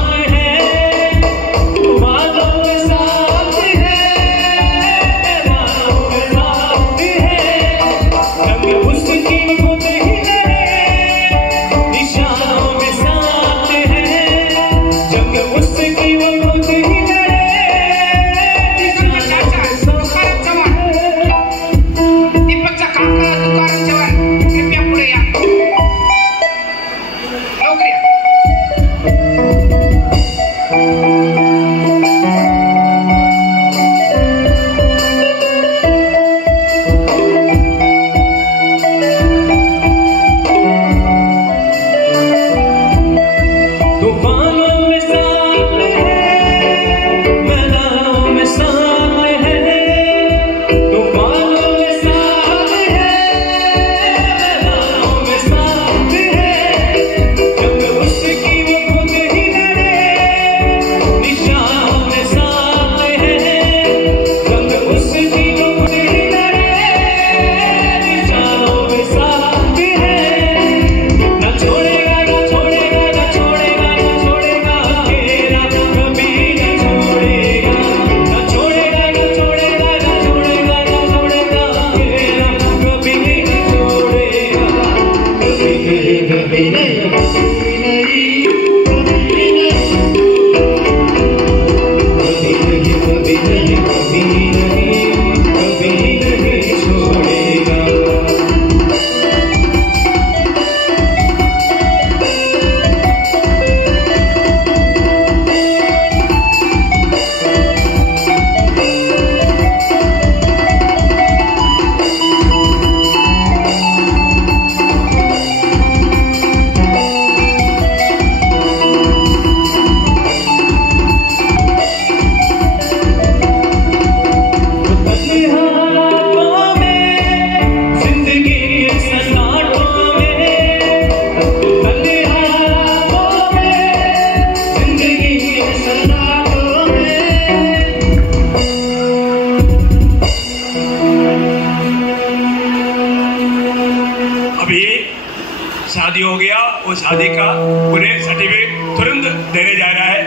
शादी हो गया, वो शादी का उन्हें सर्टिफिकेट तुरंत देने जा रहा है।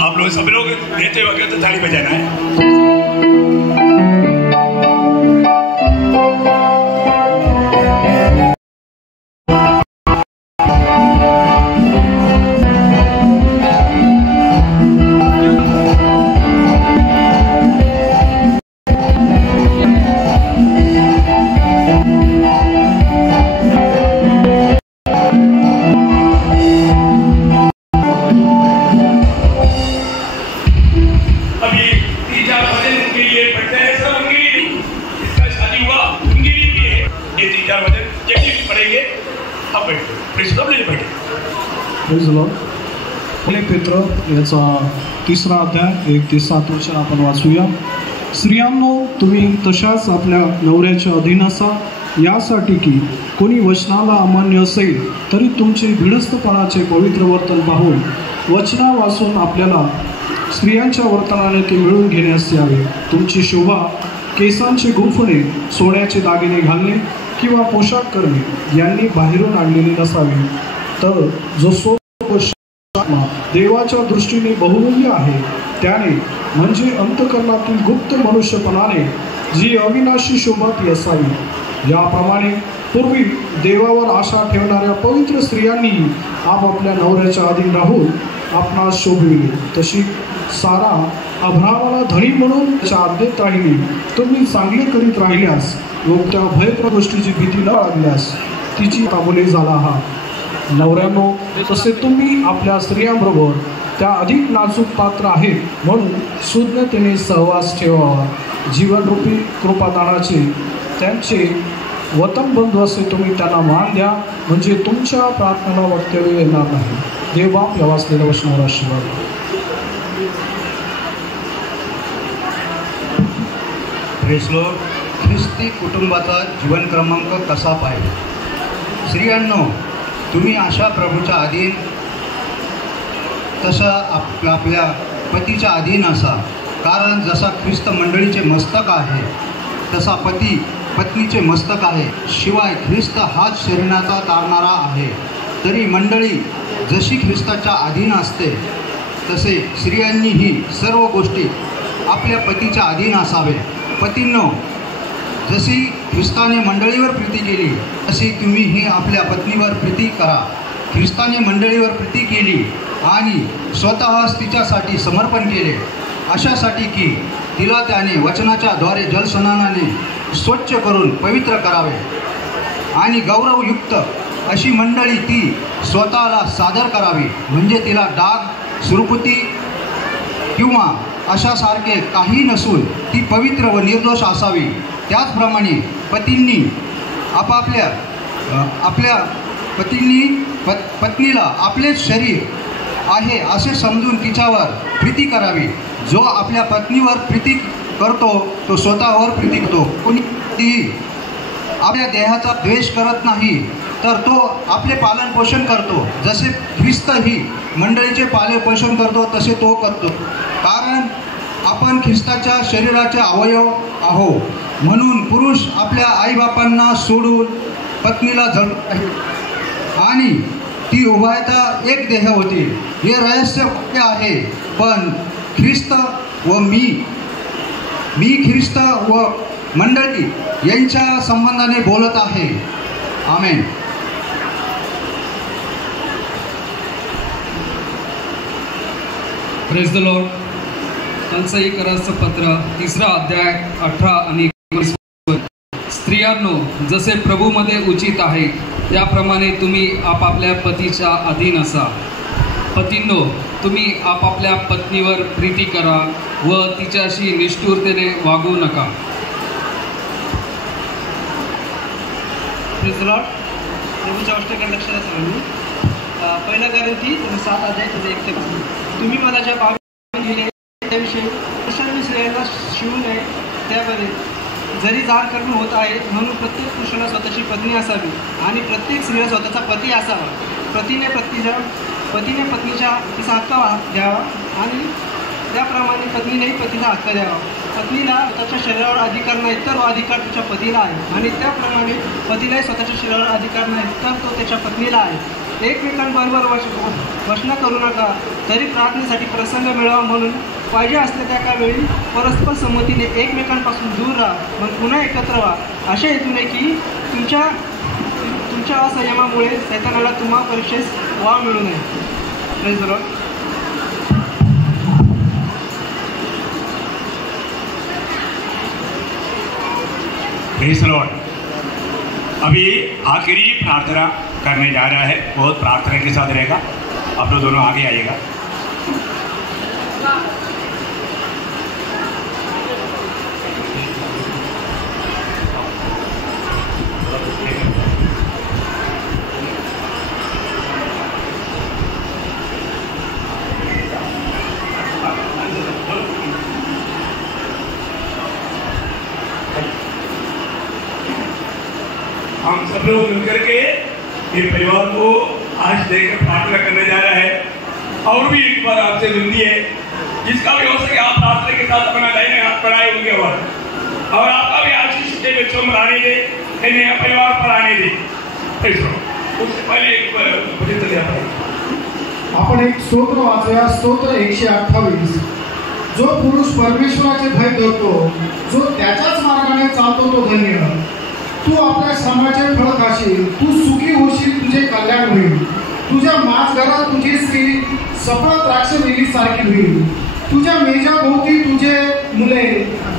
आप लोग सब लोग देते वक्त ताली बजाना है। पहिले पेत्र याचा 3रा अध्याय 1 ते 7 वचन आपण वाचूया। स्त्रियांनो, तुम्ही तशाच आपल्या नवऱ्याच्या अधीन असा, यासाठी की कोणी वचनाला अमान्य असेल तरी तुमचे भिडस्तपणाचे पवित्र वर्तन पाहून वचना वाचून आपल्याला स्त्रियांच्या वर्तनाने ते मिळून घेण्यास यावे। तुमची शोभा केसांचे गुंफणे, सोन्याचे दागिने घालणे किंवा पोशाख करणे यांनी बाहेरून आणलेली नसावी, तर जो देवाच्या दृष्टीने बहुमूल्य आहे, त्याने म्हणजे अंतःकरणातील गुप्त मनुष्यपणाने जी अविनाशी शोभा ती असावी। याप्रमाणे पूर्वी देवावर आशा ठेवणाऱ्या पवित्र स्त्रियांनी आपापल्या नवऱ्याच्या अधीन राहून आपणास शोभविले। तशी सारा अब्राहमाला धनी म्हणून त्याच्या आज्ञेत राहिली। तुम्ही चांगले करीत राहिल्यास व त्या भयंकर गोष्टीची भीती न लागल्यास तिची ताबोली झाला आहात। नवऱ्यांनो, तसे तुम्ही आपल्या स्त्रियांबरोबर त्या अधिक नाजूक पात्र आहेत म्हणून सुज्ञतेने सहवास ठेवावा। जीवनरूपी कृपादानाचे त्यांचे वतनबंधू असे तुम्ही त्यांना मान द्या, म्हणजे तुमच्या प्रार्थनेला वक्तव्य येणार नाही। देव बाप या वाचलेल्या वचनावर आशीर्वाद। प्रेस लॉर्ड, ख्रिस्ती कुटुंबाचा जीवन क्रमांक कसा पाहिजे? स्त्रियांनो, तुम्ही अशा प्रभूच्या अधीन तसं आपल्या पतीच्या अधीन असा, कारण जसा ख्रिस्त मंडळीचे मस्तक आहे तसा पती पत्नीचे मस्तक आहे। शिवाय ख्रिस्त हाच शरीराचा तारणारा आहे, तरी मंडळी जशी ख्रिस्ताच्या अधीन असते तसे स्त्रियांनीही सर्व गोष्टी आपल्या पतीच्या अधीन असावे। पतींनो, जशी ख्रिस्ताने मंडळीवर प्रीती केली तशी तुम्हीही आपल्या पत्नीवर प्रीती करा। ख्रिस्ताने मंडळीवर प्रीती केली आणि स्वतःच तिच्यासाठी समर्पण केले, अशासाठी की तिला त्याने वचनाच्या द्वारे जलस्नानाने स्वच्छ करून पवित्र करावे आणि गौरवयुक्त अशी मंडळी ती स्वतःला सादर करावी, म्हणजे तिला डाग, सुरकुती किंवा अशासारखे काही नसून ती पवित्र व निर्दोष असावी। त्याचप्रमाणे पतींनी आपल्या पत्नीला आपले शरीर आहे असे समजून तिच्यावर प्रीती करावी। जो आपल्या पत्नीवर प्रीती करतो तो स्वतःवर प्रीती करतो। कोणीही आपल्या देहाचा द्वेष करत नाही, तर तो आपले पालनपोषण करतो। जसे ख्रिस्तही मंडळीचे पालनपोषण करतो तसे तो करतो, कारण आपण ख्रिस्ताच्या शरीराचे अवयव आहो। म्हणून पुरुष आपल्या आईबापांना सोडून पत्नीला जळत आहे आणि ती उभयता एक देह होती। हे रहस्य आहे, पण ख्रिस्त व मी ख्रिस्त व मंडळी यांच्या संबंधाने बोलत आहे। आमेन। Praise the lord. कंसाईकराचं पत्र 3रा अध्याय 18 आणि 19। स्त्रियांनो, जसे प्रभूमध्ये उचित आहे त्याप्रमाणे तुम्ही आपापल्या पतीच्या अधीन असा। पतींनो, तुम्ही आपापल्या पत्नीवर प्रीती करा व तिच्याशी निष्ठुरतेने वागू नका। Praise the Lord. प्रभूच्या गोष्टीकडे लक्ष द्या सर्वांनी। पहिला गॉरिंथी 7 अध्याय 1 ते 5। तुम्ही मला ज्या बाबी दिले त्याविषयी पुरुषांनी स्त्रियांना शिवू नये त्याबद्दल जरी जाड करणं होत आहे, म्हणून प्रत्येक पुरुषाला स्वतःची पत्नी असावी आणि प्रत्येक स्त्रीला स्वतःचा पती असावा। पतीने पत्नीच्या तिचा हक्क द्यावा आणि त्याप्रमाणे पत्नीनेही पतीचा हक्क द्यावा। पत्नीला स्वतःच्या शरीरावर अधिकार नाही तर तो अधिकार त्याच्या पतीला आहे, आणि त्याप्रमाणे पतीलाही स्वतःच्या शरीरावर अधिकार नाही तर तो त्याच्या पत्नीला आहे. एकमेकांबरोबर वचन करू नका, तरी प्रार्थनेसाठी प्रसंग मिळावा म्हणून पाहिजे असते त्या कावेळी परस्पर संमतीने एकमेकांपासून दूर राहा, मग पुन्हा एकत्र व्हा. अशा हेतूने की तुमच्या असंयमामुळे सैतानाला तुम्हा परीक्षेस वाव मिळू नये. Praise the Lord. Praise the Lord. अभी आखिरी प्रार्थना करने जा रहा है, बहुत प्रार्थना के साथ रहेगा. आप लोग दोनों आगे आइएगा. हम सब लोग मिलकर के ये परिवार को आज देखकर प्रार्थना करने जा रहा है. और भी एक बार आपसे विनती है, जिसका भी हो सके आप प्रार्थना के साथ अपना दाहिने हाथ बढ़ाए उनके ऊपर, और आपका भी आशीष के बच्चों में आने दे, इन्हें परिवार पर आने दे. उससे पहले आपण एक स्तोत्र वाचूया. स्तोत्र 128. जो पुरुष परमेश्वराचे भय धरतो, जो त्याच्याच मार्गाने चालतो तो धन्य. तू आपल्या श्रमाचे फळ खाशील, तू सुखी होशील, तुझे कल्याण होईल. तुझ्या माजघरात तुझी स्त्री सफळ द्राक्षवेली सारखी होईल. तुझ्या मेजाभोवती तुझे मुले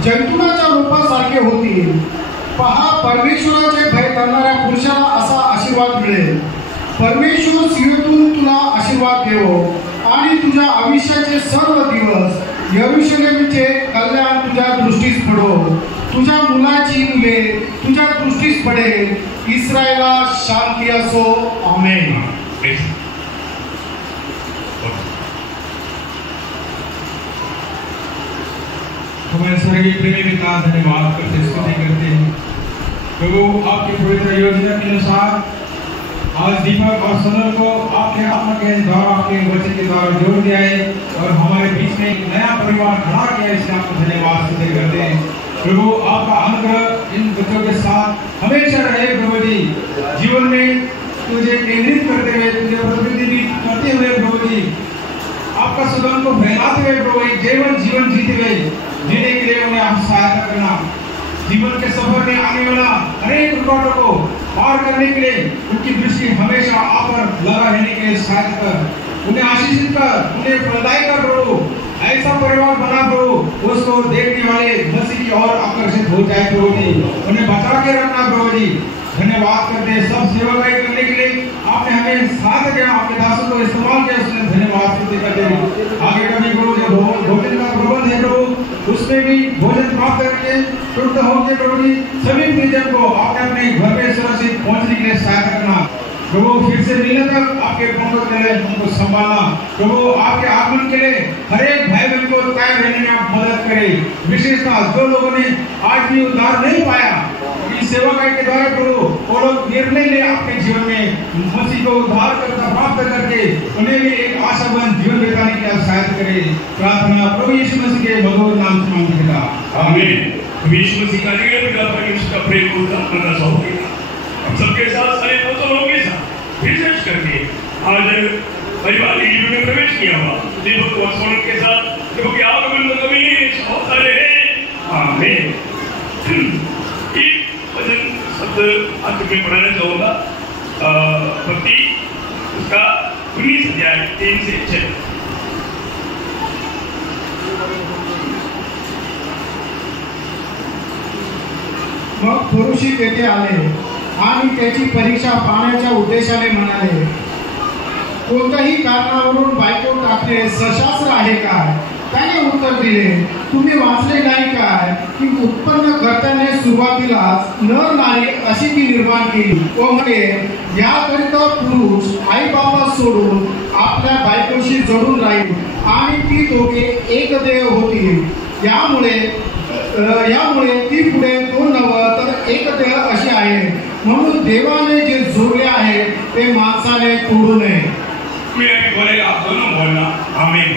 जैतुनाच्या रोपासारखे होतील. पहा, परमेश्वराचे भय करणाऱ्या पुरुषाला असा आशीर्वाद मिळेल. परमेश्वर सिंहातून तुला आशीर्वाद देवो आणि तुझ्या आयुष्याचे सर्व दिवस यरूशलेमचे कल्याण तुझ्या दृष्टीस पडो. तुझ्या मुलाची मुले तुझ्या दृष्टीस पडेल. इस्रायला शांती असो. आमेन. हमारे स्वर्गीय प्रेमी पिता, धन्यवाद करते स्तुति करते हैं प्रभु, आपकी पवित्र योजना के अनुसार आज दीपक और सनल को आपके आत्मा के द्वारा, आपके वचन के द्वारा जोड़ दिया है और हमारे बीच में एक नया परिवार खड़ा किया है. इसलिए आपको धन्यवाद स्तुति करते हैं प्रभु. आपका अनुग्रह इन बच्चों के साथ हमेशा रहे प्रभु जी. जीवन में तुझे केंद्रित करते हुए, तुझे प्रतिनिधित्व करते हुए प्रभु जी, आपका सुगंध को फैलाते हुए प्रभु, एक जीवन जीते हुए जीने के लिए उन्हें आप सहायता करना. जीवन के सफर में आने वाला अनेक रुकावटों को पार करने के लिए उनकी दृष्टि हमेशा आप पर लगा रहने के लिए सहायता कर. उन्हें आशीषित कर, उन्हें फलदायी कर प्रभु. ऐसा परिवार बना प्रभु, उसको देखने वाले मसीह की ओर आकर्षित हो जाए प्रभु जी. उन्हें बचा के रखना प्रभु जी. धन्यवाद करते हैं सब सेवाएं करने के लिए आपने हमें साथ किया, आपके दासों को इस्तेमाल किया, उसने धन्यवाद करते हैं. आगे कभी प्रभु जो भोजन का प्रबंध है प्रभु, उसमें भी भोजन प्राप्त करके शुद्ध होकर प्रभु जी सभी प्रियजन को आपने अपने घर में सुरक्षित पहुंचने के लिए सहायता करना प्रभु. फिर से मिलने तक आपके पंखों के लिए उनको संभालना प्रभु. आपके आगमन के लिए हर एक भाई बहन को कायम रहने में आप मदद करें. विशेषतः जो लोगों ने आज भी उद्धार नहीं पाया, इस सेवा के द्वारा प्रभु वो लोग निर्णय ले अपने जीवन में मसीह को उद्धार करता प्राप्त करके उन्हें भी एक आशावान जीवन बिताने की आप सहायता करें. प्रार्थना प्रभु यीशु मसीह के मधुर नाम से मांगते हैं. आमीन. यीशु मसीह का परमेश्वर का प्रेम उद्धार सौंपे हम सबके साथ सारे लोगों के साथ विशेष करके आज परिवार के जीवन में प्रवेश किया हुआ दीपक और सोनल के साथ, क्योंकि आगमन में कभी बहुत सारे हैं. आमीन. वचन शब्द अंत में पढ़ाना चाहूंगा. भक्ति उसका 19 अध्याय 3 से 6. मग पुरुषी तेथे आले आणि त्याची परीक्षा पाहण्याच्या उद्देशाने म्हणाले, कोणत्याही कारणावरून बायको टाकणे सशास्त्र आहे काय? त्याने उत्तर दिले, तुम्ही वाचले नाही काय की उत्पन्नकर्त्याने सुरुवातीलाच नर नारी अशी ती निर्माण केली व म्हणजे याकरिता पुरुष आई बाबा सोडून आपल्या बायकोशी जोडून राहील आणि ती दोघे एक देह होतील. यामुळे ती पुढे दोन नव तर एक देह अशी आहे. म्हणून देवाने जे जोडले आहे ते माणसाने तोडू नये. बोलेगा आप दोनों बोलना आमीन.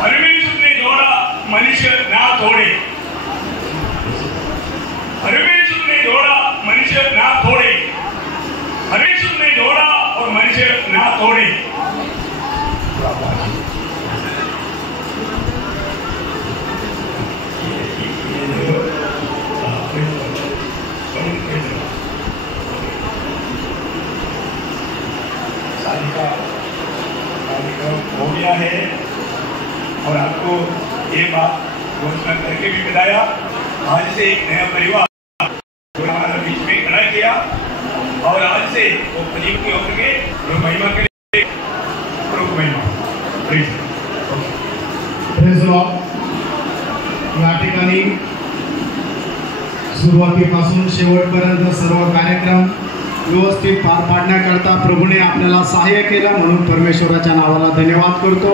परमेश्वर ने जोड़ा मनुष्य ना तोड़े। परमेश्वर ने जोड़ा मनुष्य ना तोड़े, परमेश्वर ने जोड़ा और मनुष्य ना तोड़े। शादी का हो गया है और आपको ये बात घोषणा करके भी बताया। आज से एक नया परिवार हमारे बीच में खड़ा किया और आज से वो नियुक्ति होकर के जो महिमा के लिए प्रभु महिमा प्रेज लॉर्ड। या ठिकाणी सुरुवातीपासून शेवटपर्यंत सर्व कार्यक्रम व्यवस्थित पार पाडण्याकरता प्रभूने आपल्याला सहाय्य केलं, म्हणून परमेश्वराच्या नावाला धन्यवाद करतो।